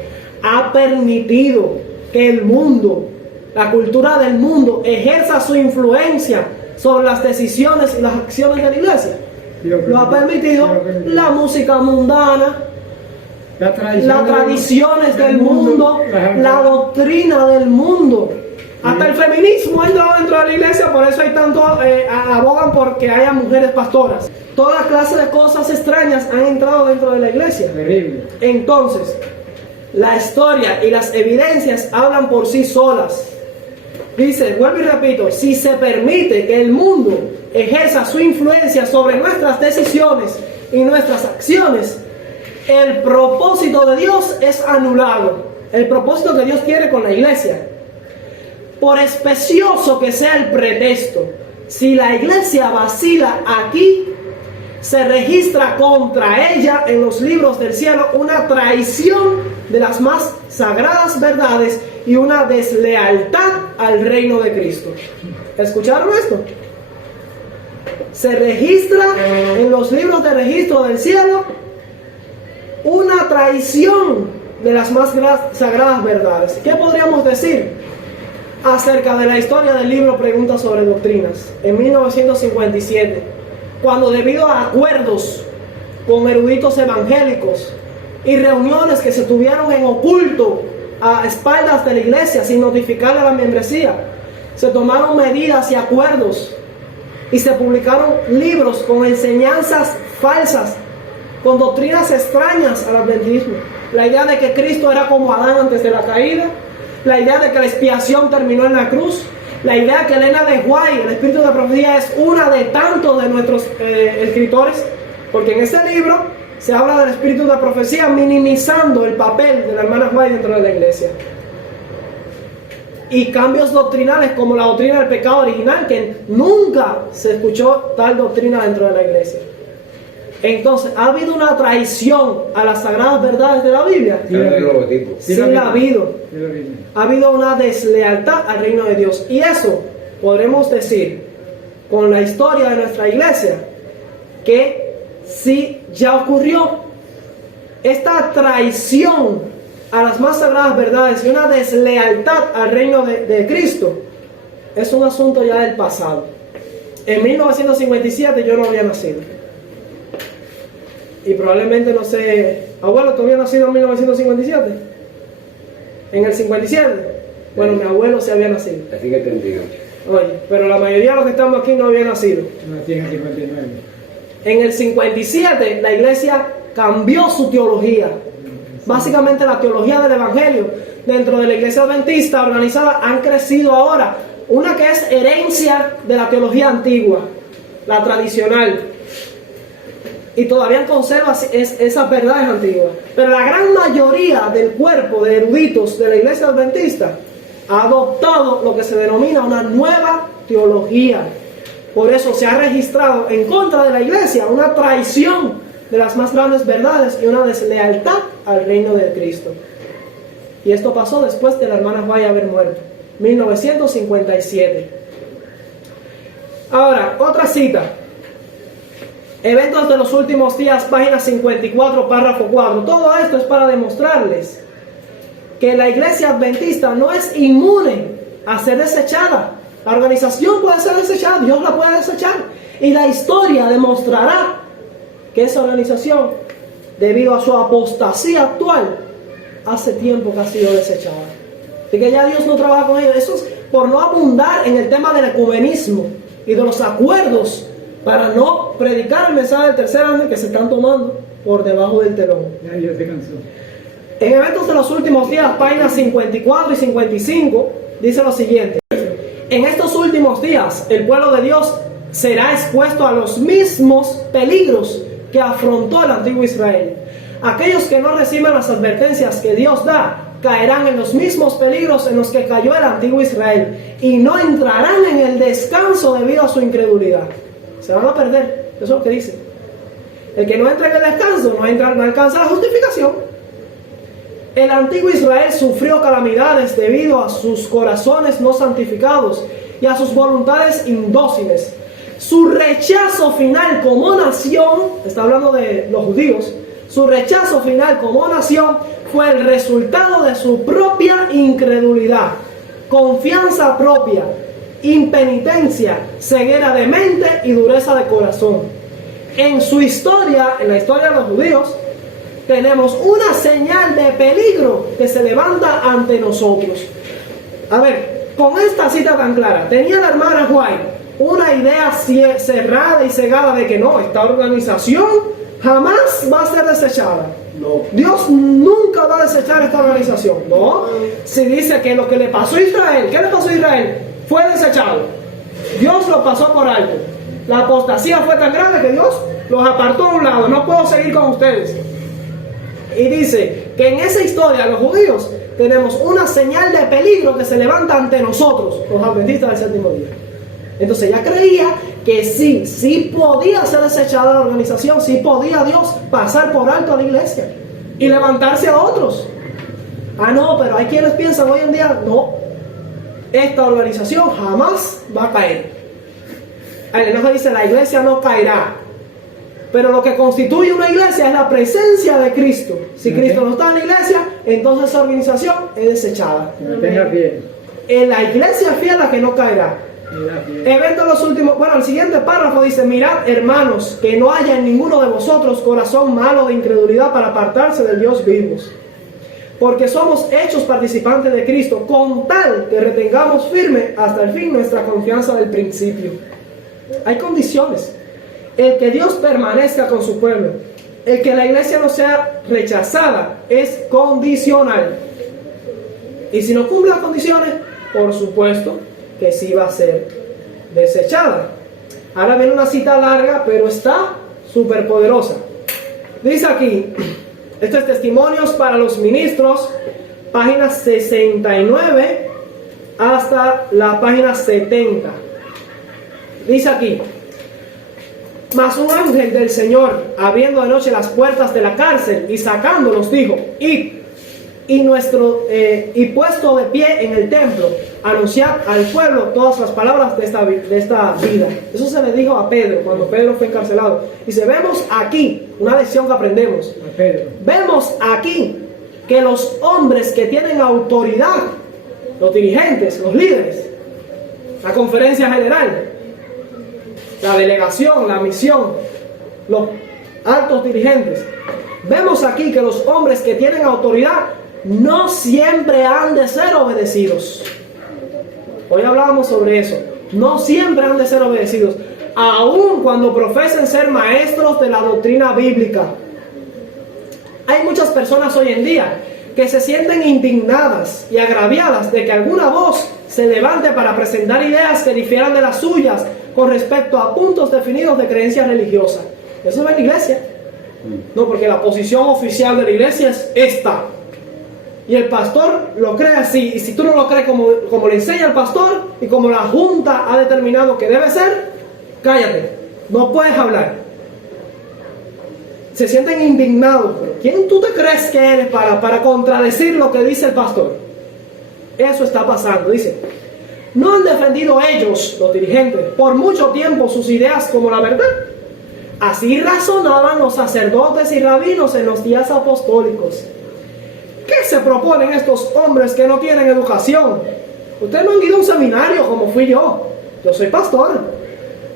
ha permitido que el mundo, la cultura del mundo, ejerza su influencia sobre las decisiones y las acciones de la Iglesia? Lo ha permitido la música mundana, las tradiciones del mundo, la doctrina del mundo. Hasta el feminismo ha entrado dentro de la iglesia, por eso hay tanto, abogan porque haya mujeres pastoras. Toda clase de cosas extrañas han entrado dentro de la iglesia. Terrible. Entonces, la historia y las evidencias hablan por sí solas. Dice, vuelvo y repito, si se permite que el mundo ejerza su influencia sobre nuestras decisiones y nuestras acciones, el propósito de Dios es anulado. El propósito que Dios quiere con la iglesia. Por especioso que sea el pretexto, si la iglesia vacila aquí, se registra contra ella en los libros del cielo una traición de las más sagradas verdades y una deslealtad al reino de Cristo. ¿Escucharon esto? Se registra en los libros de registro del cielo una traición de las más sagradas verdades. ¿Qué podríamos decir acerca de la historia del libro Preguntas sobre Doctrinas? En 1957, cuando debido a acuerdos con eruditos evangélicos y reuniones que se tuvieron en oculto a espaldas de la iglesia sin notificarle a la membresía, se tomaron medidas y acuerdos y se publicaron libros con enseñanzas falsas, con doctrinas extrañas al adventismo. La idea de que Cristo era como Adán antes de la caída, la idea de que la expiación terminó en la cruz, la idea que Elena de White, el espíritu de profecía, es una de tantos de nuestros escritores, porque en este libro se habla del espíritu de profecía minimizando el papel de la hermana White dentro de la iglesia. Y cambios doctrinales como la doctrina del pecado original, que nunca se escuchó tal doctrina dentro de la iglesia. Entonces, ¿ha habido una traición a las sagradas verdades de la Biblia? Sí, la ha habido. Ha habido una deslealtad al reino de Dios. Y eso podremos decir con la historia de nuestra iglesia, que sí ya ocurrió. Esta traición a las más sagradas verdades y una deslealtad al reino de Cristo es un asunto ya del pasado. En 1957 yo no había nacido. Y probablemente, no sé, abuelo, ¿tú habías nacido en 1957? ¿En el 57? Bueno, mi abuelo sí había nacido. Así que 38. Oye, pero la mayoría de los que estamos aquí no habían nacido. Nací en el 59. En el 57 la iglesia cambió su teología. Básicamente la teología del evangelio dentro de la iglesia adventista organizada han crecido ahora. Una que es herencia de la teología antigua, la tradicional. Y todavía conserva esas verdades antiguas. Pero la gran mayoría del cuerpo de eruditos de la iglesia adventista ha adoptado lo que se denomina una nueva teología. Por eso se ha registrado en contra de la iglesia una traición de las más grandes verdades y una deslealtad al reino de Cristo. Y esto pasó después de la hermana White haber muerto, 1957. Ahora, otra cita. Eventos de los últimos días, página 54, párrafo 4. Todo esto es para demostrarles que la iglesia adventista no es inmune a ser desechada. La organización puede ser desechada, Dios la puede desechar. Y la historia demostrará que esa organización, debido a su apostasía actual, hace tiempo que ha sido desechada. De que ya Dios no trabaja con ellos. Eso es por no abundar en el tema del ecumenismo y de los acuerdos para no predicar el mensaje del tercer ángel que se están tomando por debajo del telón. Ya Dios se cansó. En Eventos de los últimos días, páginas 54 y 55, dice lo siguiente. En estos últimos días, el pueblo de Dios será expuesto a los mismos peligros que afrontó el antiguo Israel. Aquellos que no reciban las advertencias que Dios da caerán en los mismos peligros en los que cayó el antiguo Israel y no entrarán en el descanso debido a su incredulidad. Se van a perder, eso es lo que dice. El que no entra en el descanso no alcanza la justificación. El antiguo Israel sufrió calamidades debido a sus corazones no santificados y a sus voluntades indóciles. Su rechazo final como nación, está hablando de los judíos, su rechazo final como nación fue el resultado de su propia incredulidad, confianza propia, impenitencia, ceguera de mente y dureza de corazón. En su historia, en la historia de los judíos, tenemos una señal de peligro que se levanta ante nosotros. A ver, con esta cita tan clara, tenía la hermana White una idea cerrada y cegada de que no, esta organización jamás va a ser desechada. No. Dios nunca va a desechar esta organización. No. Si dice que lo que le pasó a Israel, ¿qué le pasó a Israel? Fue desechado. Dios lo pasó por alto. La apostasía fue tan grande que Dios los apartó a un lado. No puedo seguir con ustedes. Y dice que en esa historia, los judíos, tenemos una señal de peligro que se levanta ante nosotros, los adventistas del séptimo día. Entonces ella creía que sí podía ser desechada la organización, sí podía Dios pasar por alto a la iglesia y levantarse a otros. Ah, no, pero hay quienes piensan hoy en día, no, esta organización jamás va a caer. El enojo dice, la iglesia no caerá. Pero lo que constituye una iglesia es la presencia de Cristo. Si Cristo no está en la iglesia, entonces esa organización es desechada. En la iglesia fiel la que no caerá. Evento los últimos, bueno, el siguiente párrafo dice: mirad, hermanos, que no haya en ninguno de vosotros corazón malo de incredulidad para apartarse del Dios vivo, porque somos hechos participantes de Cristo, con tal que retengamos firme hasta el fin nuestra confianza del principio. Hay condiciones: el que Dios permanezca con su pueblo, el que la iglesia no sea rechazada, es condicional. Y si no cumple las condiciones, por supuesto que sí va a ser desechada. Ahora viene una cita larga, pero está súper poderosa. Dice aquí, estos testimonios para los ministros, página 69 hasta la página 70. Dice aquí: mas un ángel del Señor, abriendo de noche las puertas de la cárcel y sacándolos, dijo: id, y puesto de pie en el templo, anunciad al pueblo todas las palabras de esta vida. Eso se le dijo a Pedro cuando Pedro fue encarcelado. Dice: vemos aquí una lección que aprendemos. Vemos aquí que los hombres que tienen autoridad, los dirigentes, los líderes, la conferencia general, la delegación, la misión, los altos dirigentes, vemos aquí que los hombres que tienen autoridad no siempre han de ser obedecidos. Hoy hablábamos sobre eso. No siempre han de ser obedecidos, aun cuando profesen ser maestros de la doctrina bíblica. Hay muchas personas hoy en día que se sienten indignadas y agraviadas de que alguna voz se levante para presentar ideas que difieran de las suyas con respecto a puntos definidos de creencia religiosa. Eso no es la iglesia. No, porque la posición oficial de la iglesia es esta. Y el pastor lo cree así. Y si tú no lo crees como le enseña el pastor y como la junta ha determinado que debe ser, cállate. No puedes hablar. Se sienten indignados. ¿Pero quién tú te crees que eres para contradecir lo que dice el pastor? Eso está pasando. Dice: no han defendido ellos, los dirigentes, por mucho tiempo sus ideas como la verdad. Así razonaban los sacerdotes y rabinos en los días apostólicos. ¿Qué se proponen estos hombres que no tienen educación? Ustedes no han ido a un seminario como fui yo. Yo soy pastor.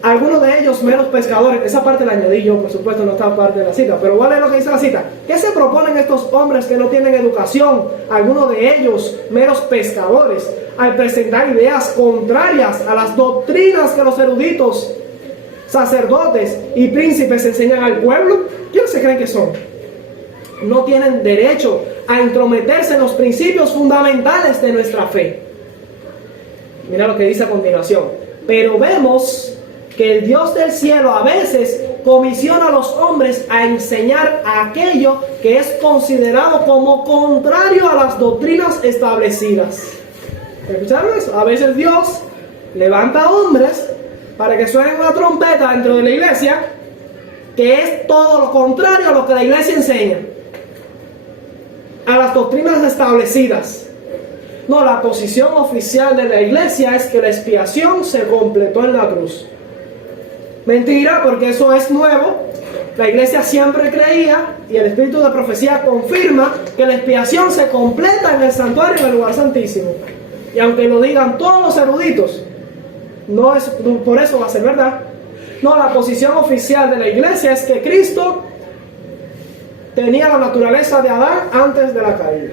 Algunos de ellos meros pescadores. Esa parte la añadí yo, por supuesto, no está parte de la cita. Pero ¿cuál es lo que dice la cita? ¿Qué se proponen estos hombres que no tienen educación? Algunos de ellos meros pescadores, al presentar ideas contrarias a las doctrinas que los eruditos, sacerdotes y príncipes enseñan al pueblo. ¿Quiénes se creen que son? No tienen derecho a entrometerse en los principios fundamentales de nuestra fe. Mira lo que dice a continuación: pero vemos que el Dios del cielo a veces comisiona a los hombres a enseñar aquello que es considerado como contrario a las doctrinas establecidas. ¿Escucharon eso? A veces Dios levanta hombres para que suene una trompeta dentro de la iglesia, que es todo lo contrario a lo que la iglesia enseña, a las doctrinas establecidas. No, la posición oficial de la iglesia es que la expiación se completó en la cruz. Mentira, porque eso es nuevo. La iglesia siempre creía, y el espíritu de profecía confirma, que la expiación se completa en el santuario, en el lugar santísimo. Y aunque lo digan todos los eruditos, no es por eso va a ser verdad. No, la posición oficial de la iglesia es que Cristo tenía la naturaleza de Adán antes de la caída.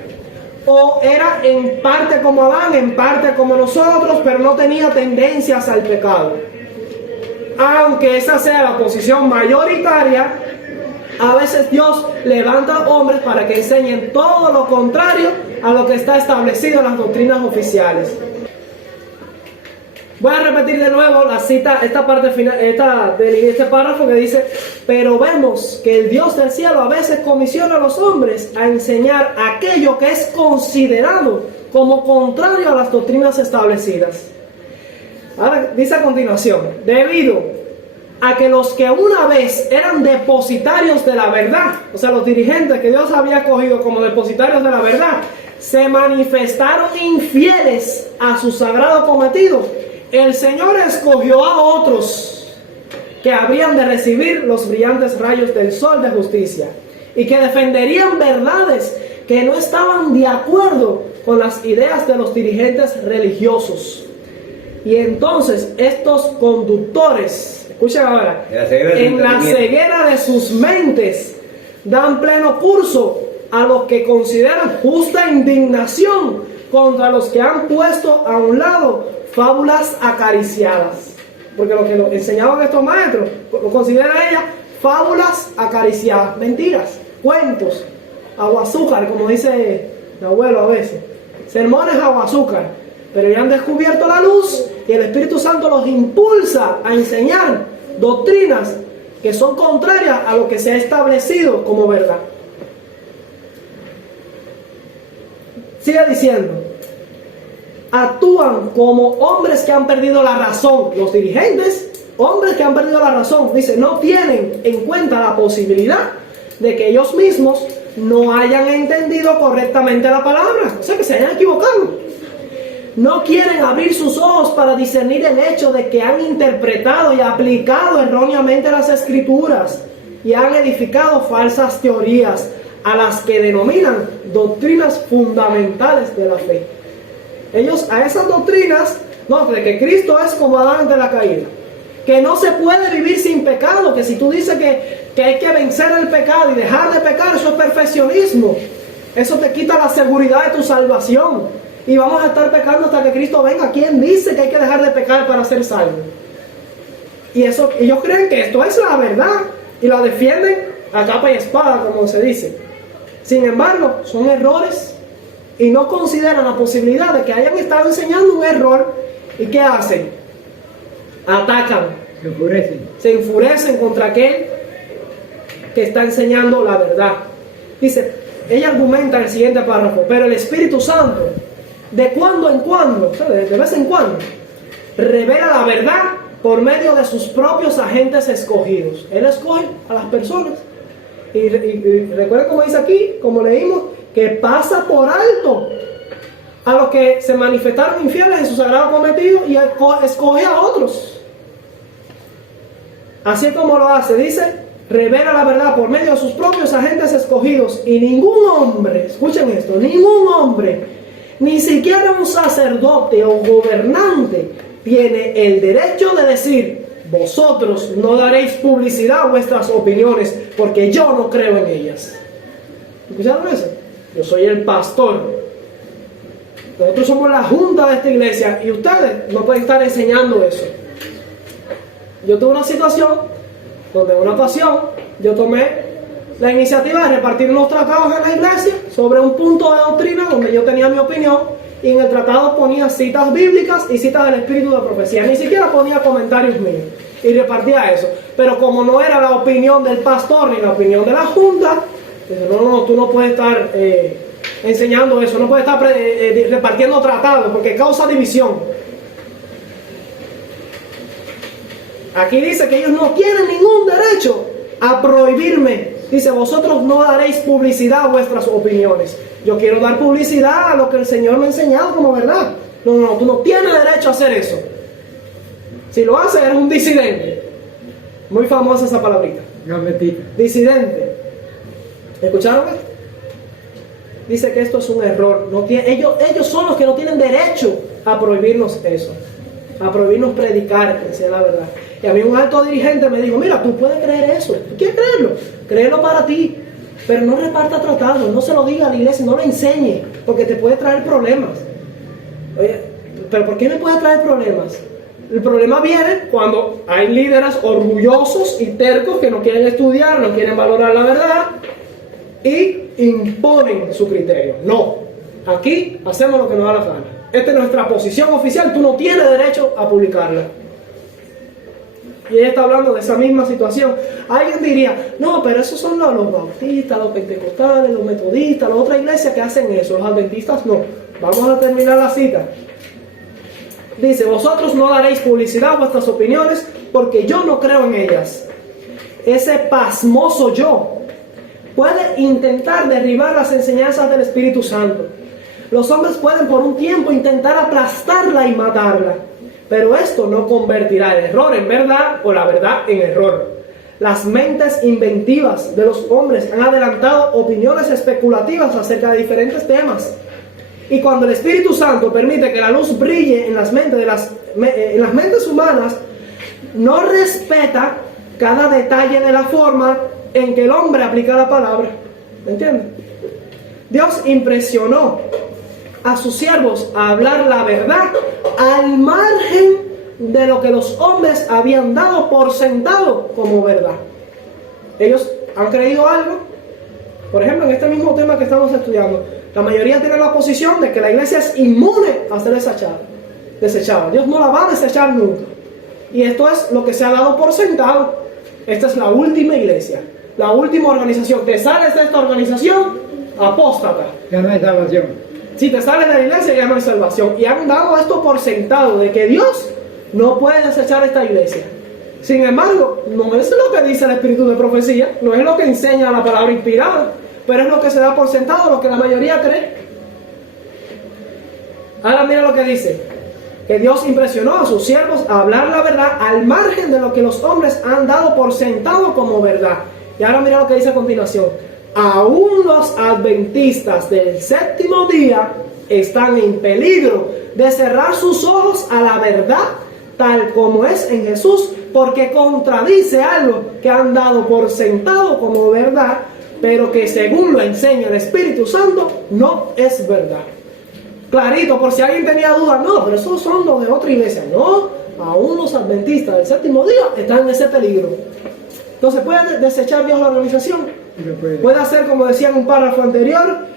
O era en parte como Adán, en parte como nosotros, pero no tenía tendencias al pecado. Aunque esa sea la posición mayoritaria, a veces Dios levanta hombres para que enseñen todo lo contrario a lo que está establecido en las doctrinas oficiales. Voy a repetir de nuevo la cita, esta parte final, este párrafo que dice: pero vemos que el Dios del cielo a veces comisiona a los hombres a enseñar aquello que es considerado como contrario a las doctrinas establecidas. Ahora dice a continuación: debido a que los que una vez eran depositarios de la verdad, o sea, los dirigentes que Dios había escogido como depositarios de la verdad, se manifestaron infieles a su sagrado cometido, el Señor escogió a otros que habrían de recibir los brillantes rayos del sol de justicia y que defenderían verdades que no estaban de acuerdo con las ideas de los dirigentes religiosos. Y entonces estos conductores, escuchen ahora, en la ceguera de sus mentes dan pleno curso a los que consideran justa indignación contra los que han puesto a un lado fábulas acariciadas. Porque lo que nos enseñaban estos maestros, lo considera ella fábulas acariciadas, mentiras, cuentos, agua azúcar, como dice mi abuelo a veces, sermones agua azúcar. Pero ya han descubierto la luz y el Espíritu Santo los impulsa a enseñar doctrinas que son contrarias a lo que se ha establecido como verdad. Sigue diciendo: actúan como hombres que han perdido la razón. Los dirigentes, hombres que han perdido la razón, dice, no tienen en cuenta la posibilidad de que ellos mismos no hayan entendido correctamente la palabra, o sea, que se hayan equivocado. No quieren abrir sus ojos para discernir el hecho de que han interpretado y aplicado erróneamente las escrituras y han edificado falsas teorías a las que denominan doctrinas fundamentales de la fe. Ellos a esas doctrinas, no, de que Cristo es como Adán de la caída, que no se puede vivir sin pecado, que si tú dices que hay que vencer el pecado y dejar de pecar, eso es perfeccionismo, eso te quita la seguridad de tu salvación. Y vamos a estar pecando hasta que Cristo venga. ¿Quién dice que hay que dejar de pecar para ser salvo? Y eso, ellos creen que esto es la verdad y la defienden a capa y espada, como se dice. Sin embargo, son errores y no consideran la posibilidad de que hayan estado enseñando un error. ¿Y qué hacen? Atacan. Se enfurecen contra aquel que está enseñando la verdad. Dice, ella argumenta en el siguiente párrafo: pero el Espíritu Santo, de cuando en cuando, o sea, de vez en cuando, revela la verdad por medio de sus propios agentes escogidos. Él escoge a las personas. Y recuerden como dice aquí, como leímos, que pasa por alto a los que se manifestaron infieles en su sagrado cometido y escoge a otros. Así como lo hace, dice, revela la verdad por medio de sus propios agentes escogidos. Y ningún hombre, escuchen esto, ningún hombre, ni siquiera un sacerdote o gobernante, tiene el derecho de decir: vosotros no daréis publicidad a vuestras opiniones porque yo no creo en ellas. ¿Escucharon eso? Yo soy el pastor. Nosotros somos la junta de esta iglesia y ustedes no pueden estar enseñando eso. Yo tuve una situación donde en una ocasión yo tomé la iniciativa de repartir unos tratados en la iglesia sobre un punto de doctrina donde yo tenía mi opinión, y en el tratado ponía citas bíblicas y citas del espíritu de profecía, ni siquiera ponía comentarios míos. y repartía eso. Pero como no era la opinión del pastor ni la opinión de la junta, dice, no, tú no puedes estar enseñando eso, no puedes estar repartiendo tratados porque causa división. Aquí dice que ellos no tienen ningún derecho a prohibirme. Dice, vosotros no daréis publicidad a vuestras opiniones. Yo quiero dar publicidad a lo que el Señor me ha enseñado como verdad. No, tú no tienes derecho a hacer eso. Si lo haces, eres un disidente. Muy famosa esa palabrita. Gambetita. Disidente. ¿Escucharon esto? Dice que esto es un error. Ellos son los que no tienen derecho a prohibirnos eso. A prohibirnos predicar, que sea la verdad. Y a mí un alto dirigente me dijo, mira, tú puedes creer eso. ¿Tú quieres creerlo? Créelo para ti. Pero no reparta tratados, no se lo diga a la iglesia, no lo enseñe, porque te puede traer problemas. Oye, ¿pero por qué me puede traer problemas? El problema viene cuando hay líderes orgullosos y tercos que no quieren estudiar, no quieren valorar la verdad y imponen su criterio. No, aquí hacemos lo que nos da la gana. Esta es nuestra posición oficial, tú no tienes derecho a publicarla. Y ella está hablando de esa misma situación. Alguien diría, no, pero esos son los bautistas, los pentecostales, los metodistas, las otras iglesias que hacen eso, los adventistas no. Vamos a terminar la cita. Dice, vosotros no daréis publicidad a vuestras opiniones porque yo no creo en ellas. Ese pasmoso yo puede intentar derribar las enseñanzas del Espíritu Santo. Los hombres pueden por un tiempo intentar aplastarla y matarla. Pero esto no convertirá el error en verdad o la verdad en error. Las mentes inventivas de los hombres han adelantado opiniones especulativas acerca de diferentes temas. Y cuando el Espíritu Santo permite que la luz brille en las mentes humanas, no respeta cada detalle de la forma en que el hombre aplica la palabra. ¿Entiendes? Dios impresionó a sus siervos a hablar la verdad al margen de lo que los hombres habían dado por sentado como verdad. Ellos han creído algo. Por ejemplo, en este mismo tema que estamos estudiando, la mayoría tiene la posición de que la iglesia es inmune a ser desechada. Dios no la va a desechar nunca. Y esto es lo que se ha dado por sentado. Esta es la última iglesia, la última organización. Te sales de esta organización, apóstata. Ya no hay salvación. Si te sales de la iglesia, ya no hay salvación. Y han dado esto por sentado, de que Dios no puede desechar esta iglesia. Sin embargo, no es lo que dice el espíritu de profecía, no es lo que enseña la palabra inspirada, pero es lo que se da por sentado, lo que la mayoría cree. Ahora mira lo que dice, que Dios impresionó a sus siervos a hablar la verdad al margen de lo que los hombres han dado por sentado como verdad. Y ahora mira lo que dice a continuación. Aún los adventistas del séptimo día están en peligro de cerrar sus ojos a la verdad tal como es en Jesús, porque contradice algo que han dado por sentado como verdad, pero que según lo enseña el Espíritu Santo no es verdad. Clarito, por si alguien tenía dudas, no, pero esos son los de otra iglesia. No, aún los adventistas del séptimo día están en ese peligro. Entonces, ¿puede desechar Dios la organización? Puede hacer, como decía en un párrafo anterior,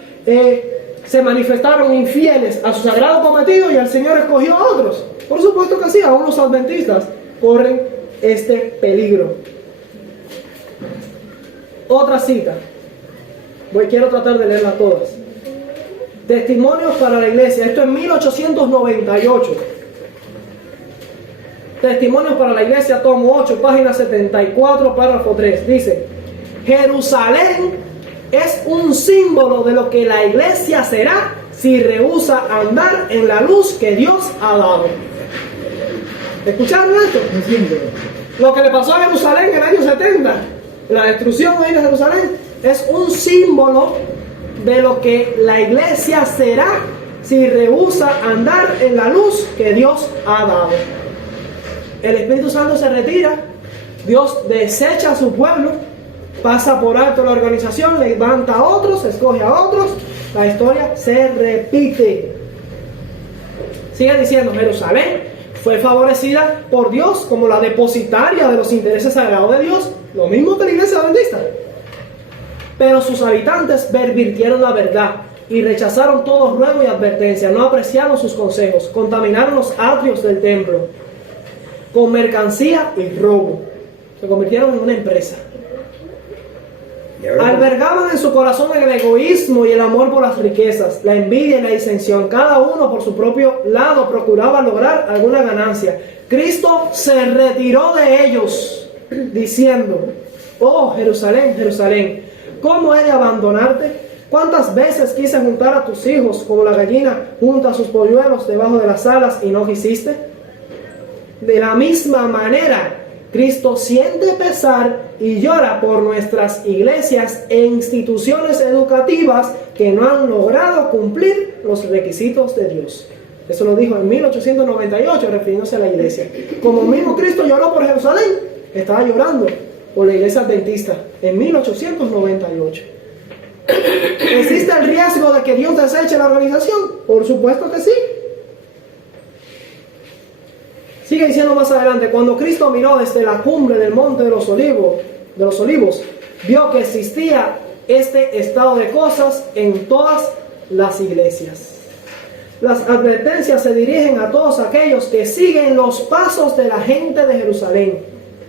se manifestaron infieles a su sagrado cometido y el Señor escogió a otros. Por supuesto que sí, aún los adventistas corren este peligro. Otra cita. Quiero tratar de leerlas todas. Testimonios para la iglesia. Esto es 1898. Testimonios para la iglesia, tomo 8, página 74, párrafo 3. Dice, Jerusalén es un símbolo de lo que la iglesia será si rehúsa andar en la luz que Dios ha dado. ¿Escucharon esto? Un símbolo. Lo que le pasó a Jerusalén en el año 70, la destrucción de Jerusalén, es un símbolo de lo que la iglesia será si rehúsa andar en la luz que Dios ha dado. El Espíritu Santo se retira, Dios desecha a su pueblo, pasa por alto la organización, levanta a otros, escoge a otros, la historia se repite. Sigue diciendo, Jerusalén fue favorecida por Dios como la depositaria de los intereses sagrados de Dios, lo mismo que la iglesia adventista. Pero sus habitantes pervirtieron la verdad y rechazaron todo ruego y advertencia, no apreciaron sus consejos, contaminaron los atrios del templo. con mercancía y robo. Se convirtieron en una empresa. Y ahora, Albergaban en su corazón el egoísmo y el amor por las riquezas, la envidia y la disensión. Cada uno por su propio lado procuraba lograr alguna ganancia. Cristo se retiró de ellos, diciendo: oh Jerusalén, Jerusalén, ¿cómo he de abandonarte? ¿Cuántas veces quise juntar a tus hijos como la gallina junta sus polluelos debajo de las alas y no quisiste? De la misma manera, Cristo siente pesar y llora por nuestras iglesias e instituciones educativas que no han logrado cumplir los requisitos de Dios. Eso lo dijo en 1898, refiriéndose a la iglesia. Como mismo Cristo lloró por Jerusalén, estaba llorando por la iglesia adventista en 1898. ¿Existe el riesgo de que Dios deseche la organización? Por supuesto que sí. Sigue diciendo más adelante: cuando Cristo miró desde la cumbre del monte de los olivos, vio que existía este estado de cosas en todas las iglesias. Las advertencias se dirigen a todos aquellos que siguen los pasos de la gente de Jerusalén,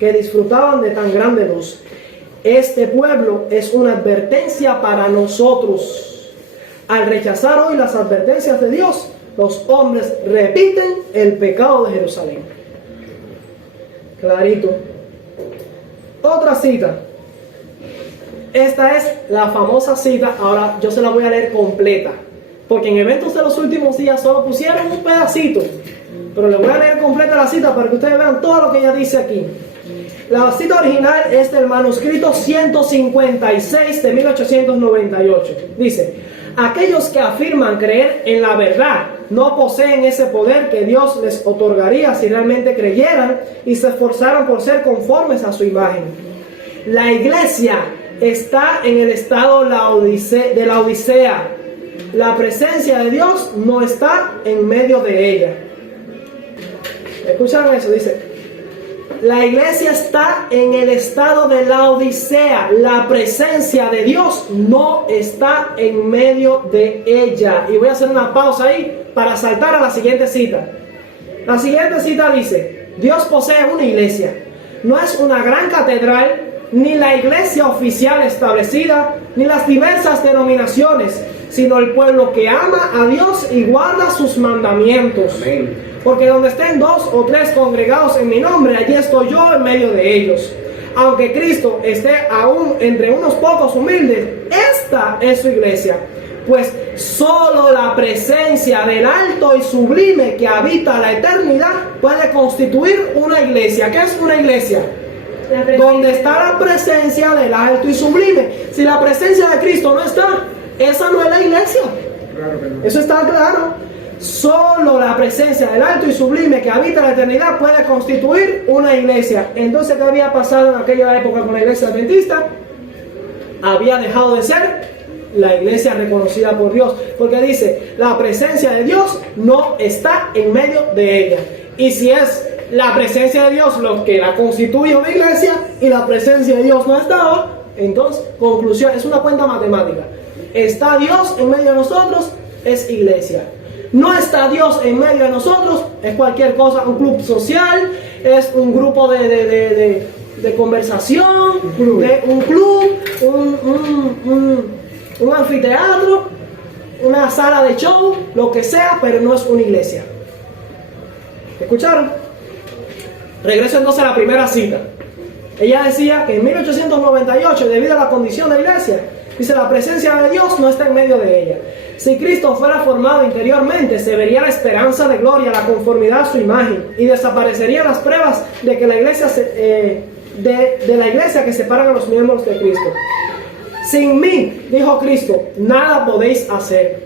que disfrutaban de tan grande luz. Este pueblo es una advertencia para nosotros. Al rechazar hoy las advertencias de Dios, los hombres repiten el pecado de Jerusalén. Clarito. Otra cita. Esta es la famosa cita. Ahora yo se la voy a leer completa, porque en eventos de los últimos días solo pusieron un pedacito, pero le voy a leer completa la cita para que ustedes vean todo lo que ella dice aquí. La cita original es del manuscrito 156 de 1898. Dice: aquellos que afirman creer en la verdad no poseen ese poder que Dios les otorgaría si realmente creyeran y se esforzaran por ser conformes a su imagen. La iglesia está en el estado de la Odisea. La presencia de Dios no está en medio de ella. ¿Escucharon eso? Dice: la iglesia está en el estado de la Odisea. La presencia de Dios no está en medio de ella. Y voy a hacer una pausa ahí para saltar a la siguiente cita. La siguiente cita dice: Dios posee una iglesia. No es una gran catedral, ni la iglesia oficial establecida, ni las diversas denominaciones, sino el pueblo que ama a Dios y guarda sus mandamientos. amén. Porque donde estén 2 o 3 congregados en mi nombre, allí estoy yo en medio de ellos. Aunque Cristo esté aún entre unos pocos humildes, esta es su iglesia. Pues solo la presencia del alto y sublime que habita la eternidad puede constituir una iglesia. ¿Qué es una iglesia? Donde está la presencia del alto y sublime. Si la presencia de Cristo no está, esa no es la iglesia. Claro que no. Eso está claro. Solo la presencia del alto y sublime que habita la eternidad puede constituir una iglesia. Entonces, ¿qué había pasado en aquella época con la iglesia adventista? Había dejado de ser la iglesia reconocida por Dios, porque dice: la presencia de Dios no está en medio de ella. Y si es la presencia de Dios lo que la constituye una iglesia y la presencia de Dios no estaba, entonces, conclusión, es una cuenta matemática. Está Dios en medio de nosotros, es iglesia. No está Dios en medio de nosotros, es cualquier cosa, un club social, es un grupo de conversación, un club, un anfiteatro, una sala de show, lo que sea, pero no es una iglesia. ¿Escucharon? Regreso entonces a la primera cita. Ella decía que en 1898, debido a la condición de la iglesia, dice: la presencia de Dios no está en medio de ella. Si Cristo fuera formado interiormente, se vería la esperanza de gloria, la conformidad a su imagen, y desaparecerían las pruebas de que la iglesia de la iglesia que separan a los miembros de Cristo. Sin mí, dijo Cristo, nada podéis hacer.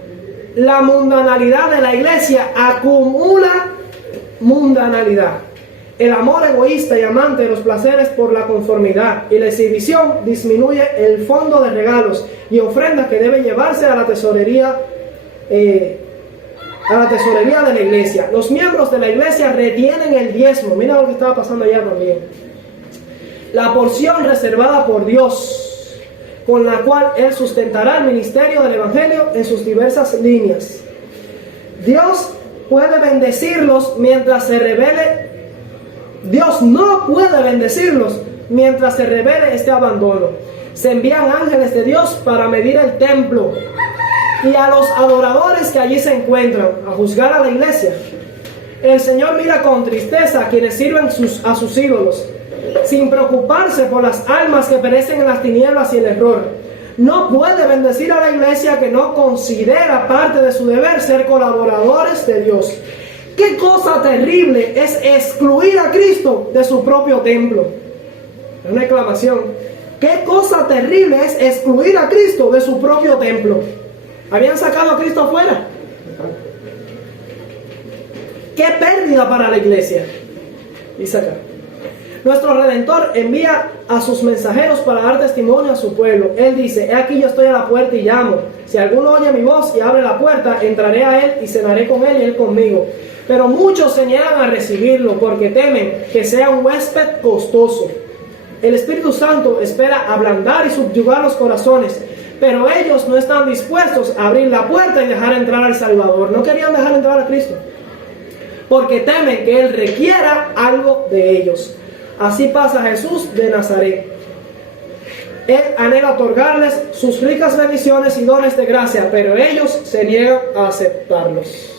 La mundanalidad de la iglesia acumula mundanalidad. El amor egoísta y amante de los placeres por la conformidad y la exhibición disminuye el fondo de regalos y ofrendas que debe llevarse a la tesorería de la iglesia. Los miembros de la iglesia retienen el diezmo. Mira lo que estaba pasando allá también. La porción reservada por Dios, con la cual Él sustentará el ministerio del Evangelio en sus diversas líneas. Dios puede bendecirlos mientras se revele Dios no puede bendecirlos mientras se revele este abandono. Se envían ángeles de Dios para medir el templo y a los adoradores que allí se encuentran, a juzgar a la iglesia. El Señor mira con tristeza a quienes sirven a sus ídolos, sin preocuparse por las almas que perecen en las tinieblas y el error. No puede bendecir a la iglesia que no considera parte de su deber ser colaboradores de Dios. Qué cosa terrible es excluir a Cristo de su propio templo. Es una exclamación. Qué cosa terrible es excluir a Cristo de su propio templo. ¿Habían sacado a Cristo afuera? Qué pérdida para la iglesia. Dice acá: nuestro Redentor envía a sus mensajeros para dar testimonio a su pueblo. Él dice: he aquí yo estoy a la puerta y llamo. Si alguno oye mi voz y abre la puerta, entraré a él y cenaré con él y él conmigo. Pero muchos se niegan a recibirlo porque temen que sea un huésped costoso. El Espíritu Santo espera ablandar y subyugar los corazones, pero ellos no están dispuestos a abrir la puerta y dejar entrar al Salvador. No querían dejar entrar a Cristo, porque temen que Él requiera algo de ellos. Así pasa Jesús de Nazaret. Él anhela otorgarles sus ricas bendiciones y dones de gracia, pero ellos se niegan a aceptarlos.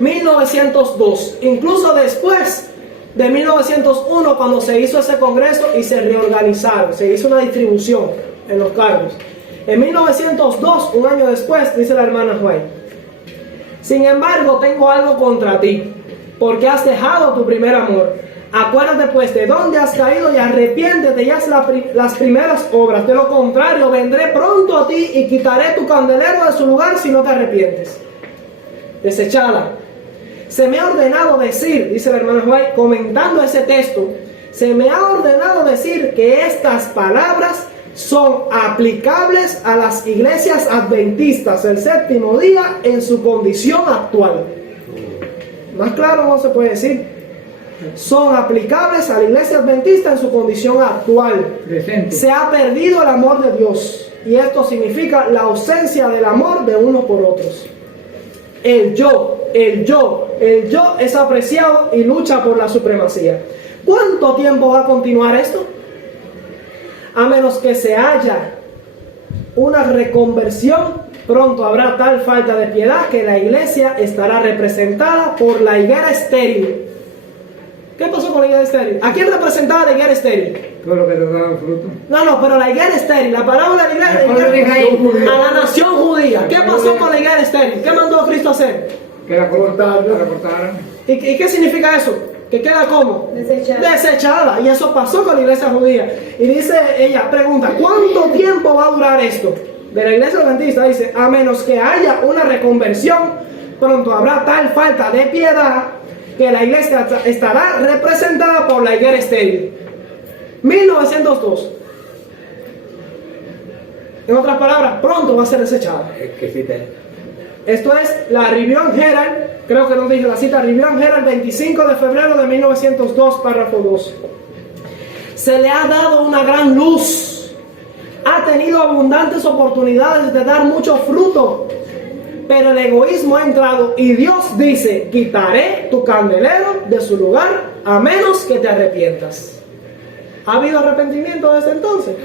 1902, incluso después de 1901, cuando se hizo ese congreso y se reorganizaron, se hizo una distribución en los cargos. En 1902, un año después, dice la hermana White: sin embargo, tengo algo contra ti, porque has dejado tu primer amor. Acuérdate pues de dónde has caído y arrepiéntete y haz las primeras obras. De lo contrario, vendré pronto a ti y quitaré tu candelero de su lugar si no te arrepientes. Desechada. Se me ha ordenado decir, dice la hermana White, comentando ese texto, se me ha ordenado decir que estas palabras son aplicables a las iglesias adventistas del séptimo día en su condición actual. Más claro no se puede decir. Son aplicables a la iglesia adventista en su condición actual. Presente. Se ha perdido el amor de Dios, y esto significa la ausencia del amor de unos por otros. El yo es apreciado y lucha por la supremacía. ¿Cuánto tiempo va a continuar esto? A menos que se haya una reconversión, pronto habrá tal falta de piedad que la iglesia estará representada por la higuera estéril. ¿Qué pasó con la higuera estéril? ¿A quién representaba la higuera estéril? Todo lo que te daba fruto. No, pero la higuera estéril, la parábola de la higuera, a la nación judía. ¿Qué pasó con la higuera estéril? ¿Qué mandó Cristo a hacer? Que la cortaran. ¿Y qué significa eso? ¿Que queda como? Desechada. Y eso pasó con la iglesia judía. Y dice ella, pregunta, ¿cuánto tiempo va a durar esto? De la iglesia adventista dice, a menos que haya una reconversión, pronto habrá tal falta de piedad que la iglesia estará representada por la higuera estéril. 1902. En otras palabras, pronto va a ser desechada. Esto es la Review and Herald, creo que no dije la cita, Review and Herald, 25 de febrero de 1902, párrafo 2. Se le ha dado una gran luz, ha tenido abundantes oportunidades de dar mucho fruto, pero el egoísmo ha entrado y Dios dice, quitaré tu candelero de su lugar a menos que te arrepientas. ¿Ha habido arrepentimiento desde entonces?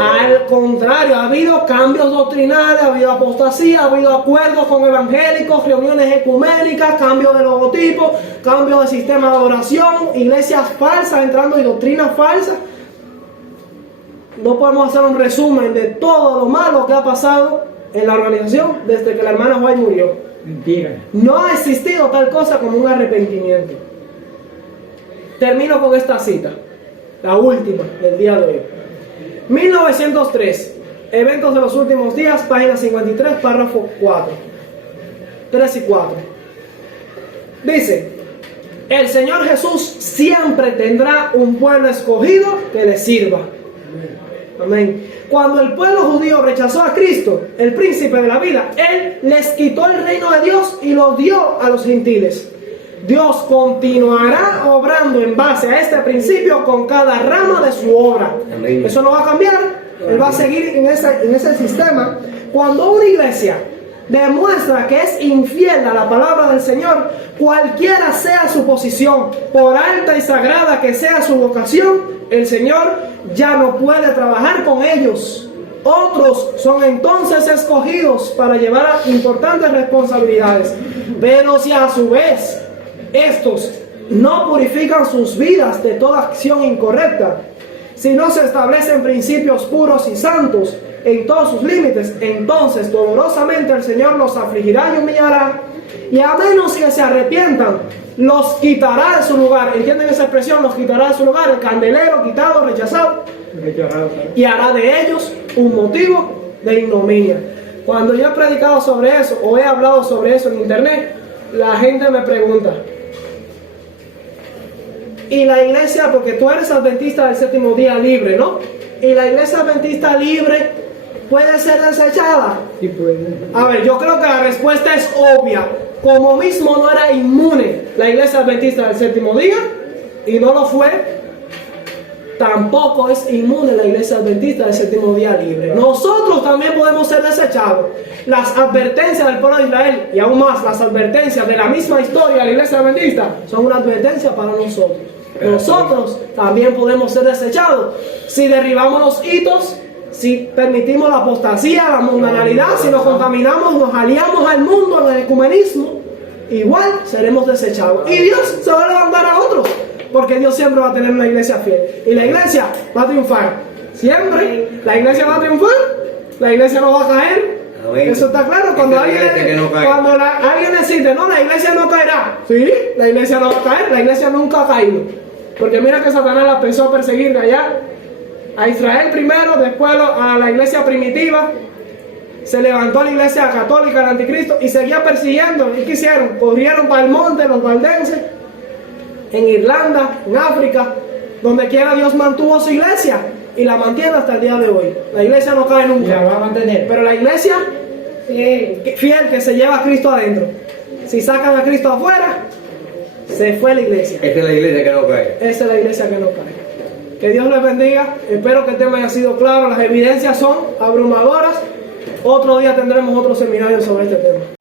Al contrario, ha habido cambios doctrinales, ha habido apostasía, ha habido acuerdos con evangélicos, reuniones ecuménicas, cambio de logotipo, cambio de sistema de oración, iglesias falsas entrando y doctrinas falsas. No podemos hacer un resumen de todo lo malo que ha pasado en la organización desde que la hermana White murió. Mentira. No ha existido tal cosa como un arrepentimiento. Termino con esta cita. La última del día de hoy. 1903. Eventos de los últimos días, página 53, párrafo 4. 3 y 4. Dice: el Señor Jesús siempre tendrá un pueblo escogido que le sirva. Amén. Cuando el pueblo judío rechazó a Cristo, el príncipe de la vida, Él les quitó el reino de Dios y lo dio a los gentiles. Dios continuará obrando en base a este principio con cada rama de su obra. Amén. Eso no va a cambiar. Él va a seguir en ese sistema. Cuando una iglesia demuestra que es infiel a la palabra del Señor, cualquiera sea su posición, por alta y sagrada que sea su vocación, el Señor ya no puede trabajar con ellos. Otros son entonces escogidos para llevar a importantes responsabilidades. Pero si a su vez estos no purifican sus vidas de toda acción incorrecta, si no se establecen principios puros y santos en todos sus límites, entonces dolorosamente el Señor los afligirá y humillará, y a menos que se arrepientan, los quitará de su lugar. ¿Entienden esa expresión? Los quitará de su lugar, el candelero, quitado, rechazado, y hará de ellos un motivo de ignominia. Cuando yo he predicado sobre eso o he hablado sobre eso en internet, la gente me pregunta: y la iglesia, porque tú eres adventista del séptimo día libre, ¿no? Y la iglesia adventista libre puede ser desechada. Sí puede. A ver, yo creo que la respuesta es obvia. Como mismo no era inmune la iglesia adventista del séptimo día, y no lo fue, tampoco es inmune la iglesia adventista del séptimo día libre. Nosotros también podemos ser desechados. Las advertencias del pueblo de Israel, y aún más las advertencias de la misma historia de la iglesia adventista, son una advertencia para nosotros. Nosotros también podemos ser desechados si derribamos los hitos, si permitimos la apostasía, la mundanalidad, si nos contaminamos, nos aliamos al mundo en el ecumenismo, igual seremos desechados. Y Dios se va a levantar a otros, porque Dios siempre va a tener una iglesia fiel. Y la iglesia va a triunfar. Siempre la iglesia va a triunfar. La iglesia no va a caer. Amén. Eso está claro. Cuando alguien decide, no, la iglesia no caerá. Sí, la iglesia no va a caer. La iglesia nunca ha caído. Porque mira que Satanás la empezó a perseguir de allá a Israel primero, después a la iglesia primitiva. Se levantó la iglesia católica, el anticristo, y seguía persiguiendo. ¿Y qué hicieron? Corrieron para el monte los valdenses, en Irlanda, en África, donde quiera Dios mantuvo su iglesia y la mantiene hasta el día de hoy. La iglesia no cae Y nunca. la va a mantener. Pero la iglesia fiel que se lleva a Cristo adentro. Si sacan a Cristo afuera, se fue la iglesia. Esta es la iglesia que no cae. Esa es la iglesia que no cae. Que Dios les bendiga. Espero que el tema haya sido claro. Las evidencias son abrumadoras. Otro día tendremos otro seminario sobre este tema.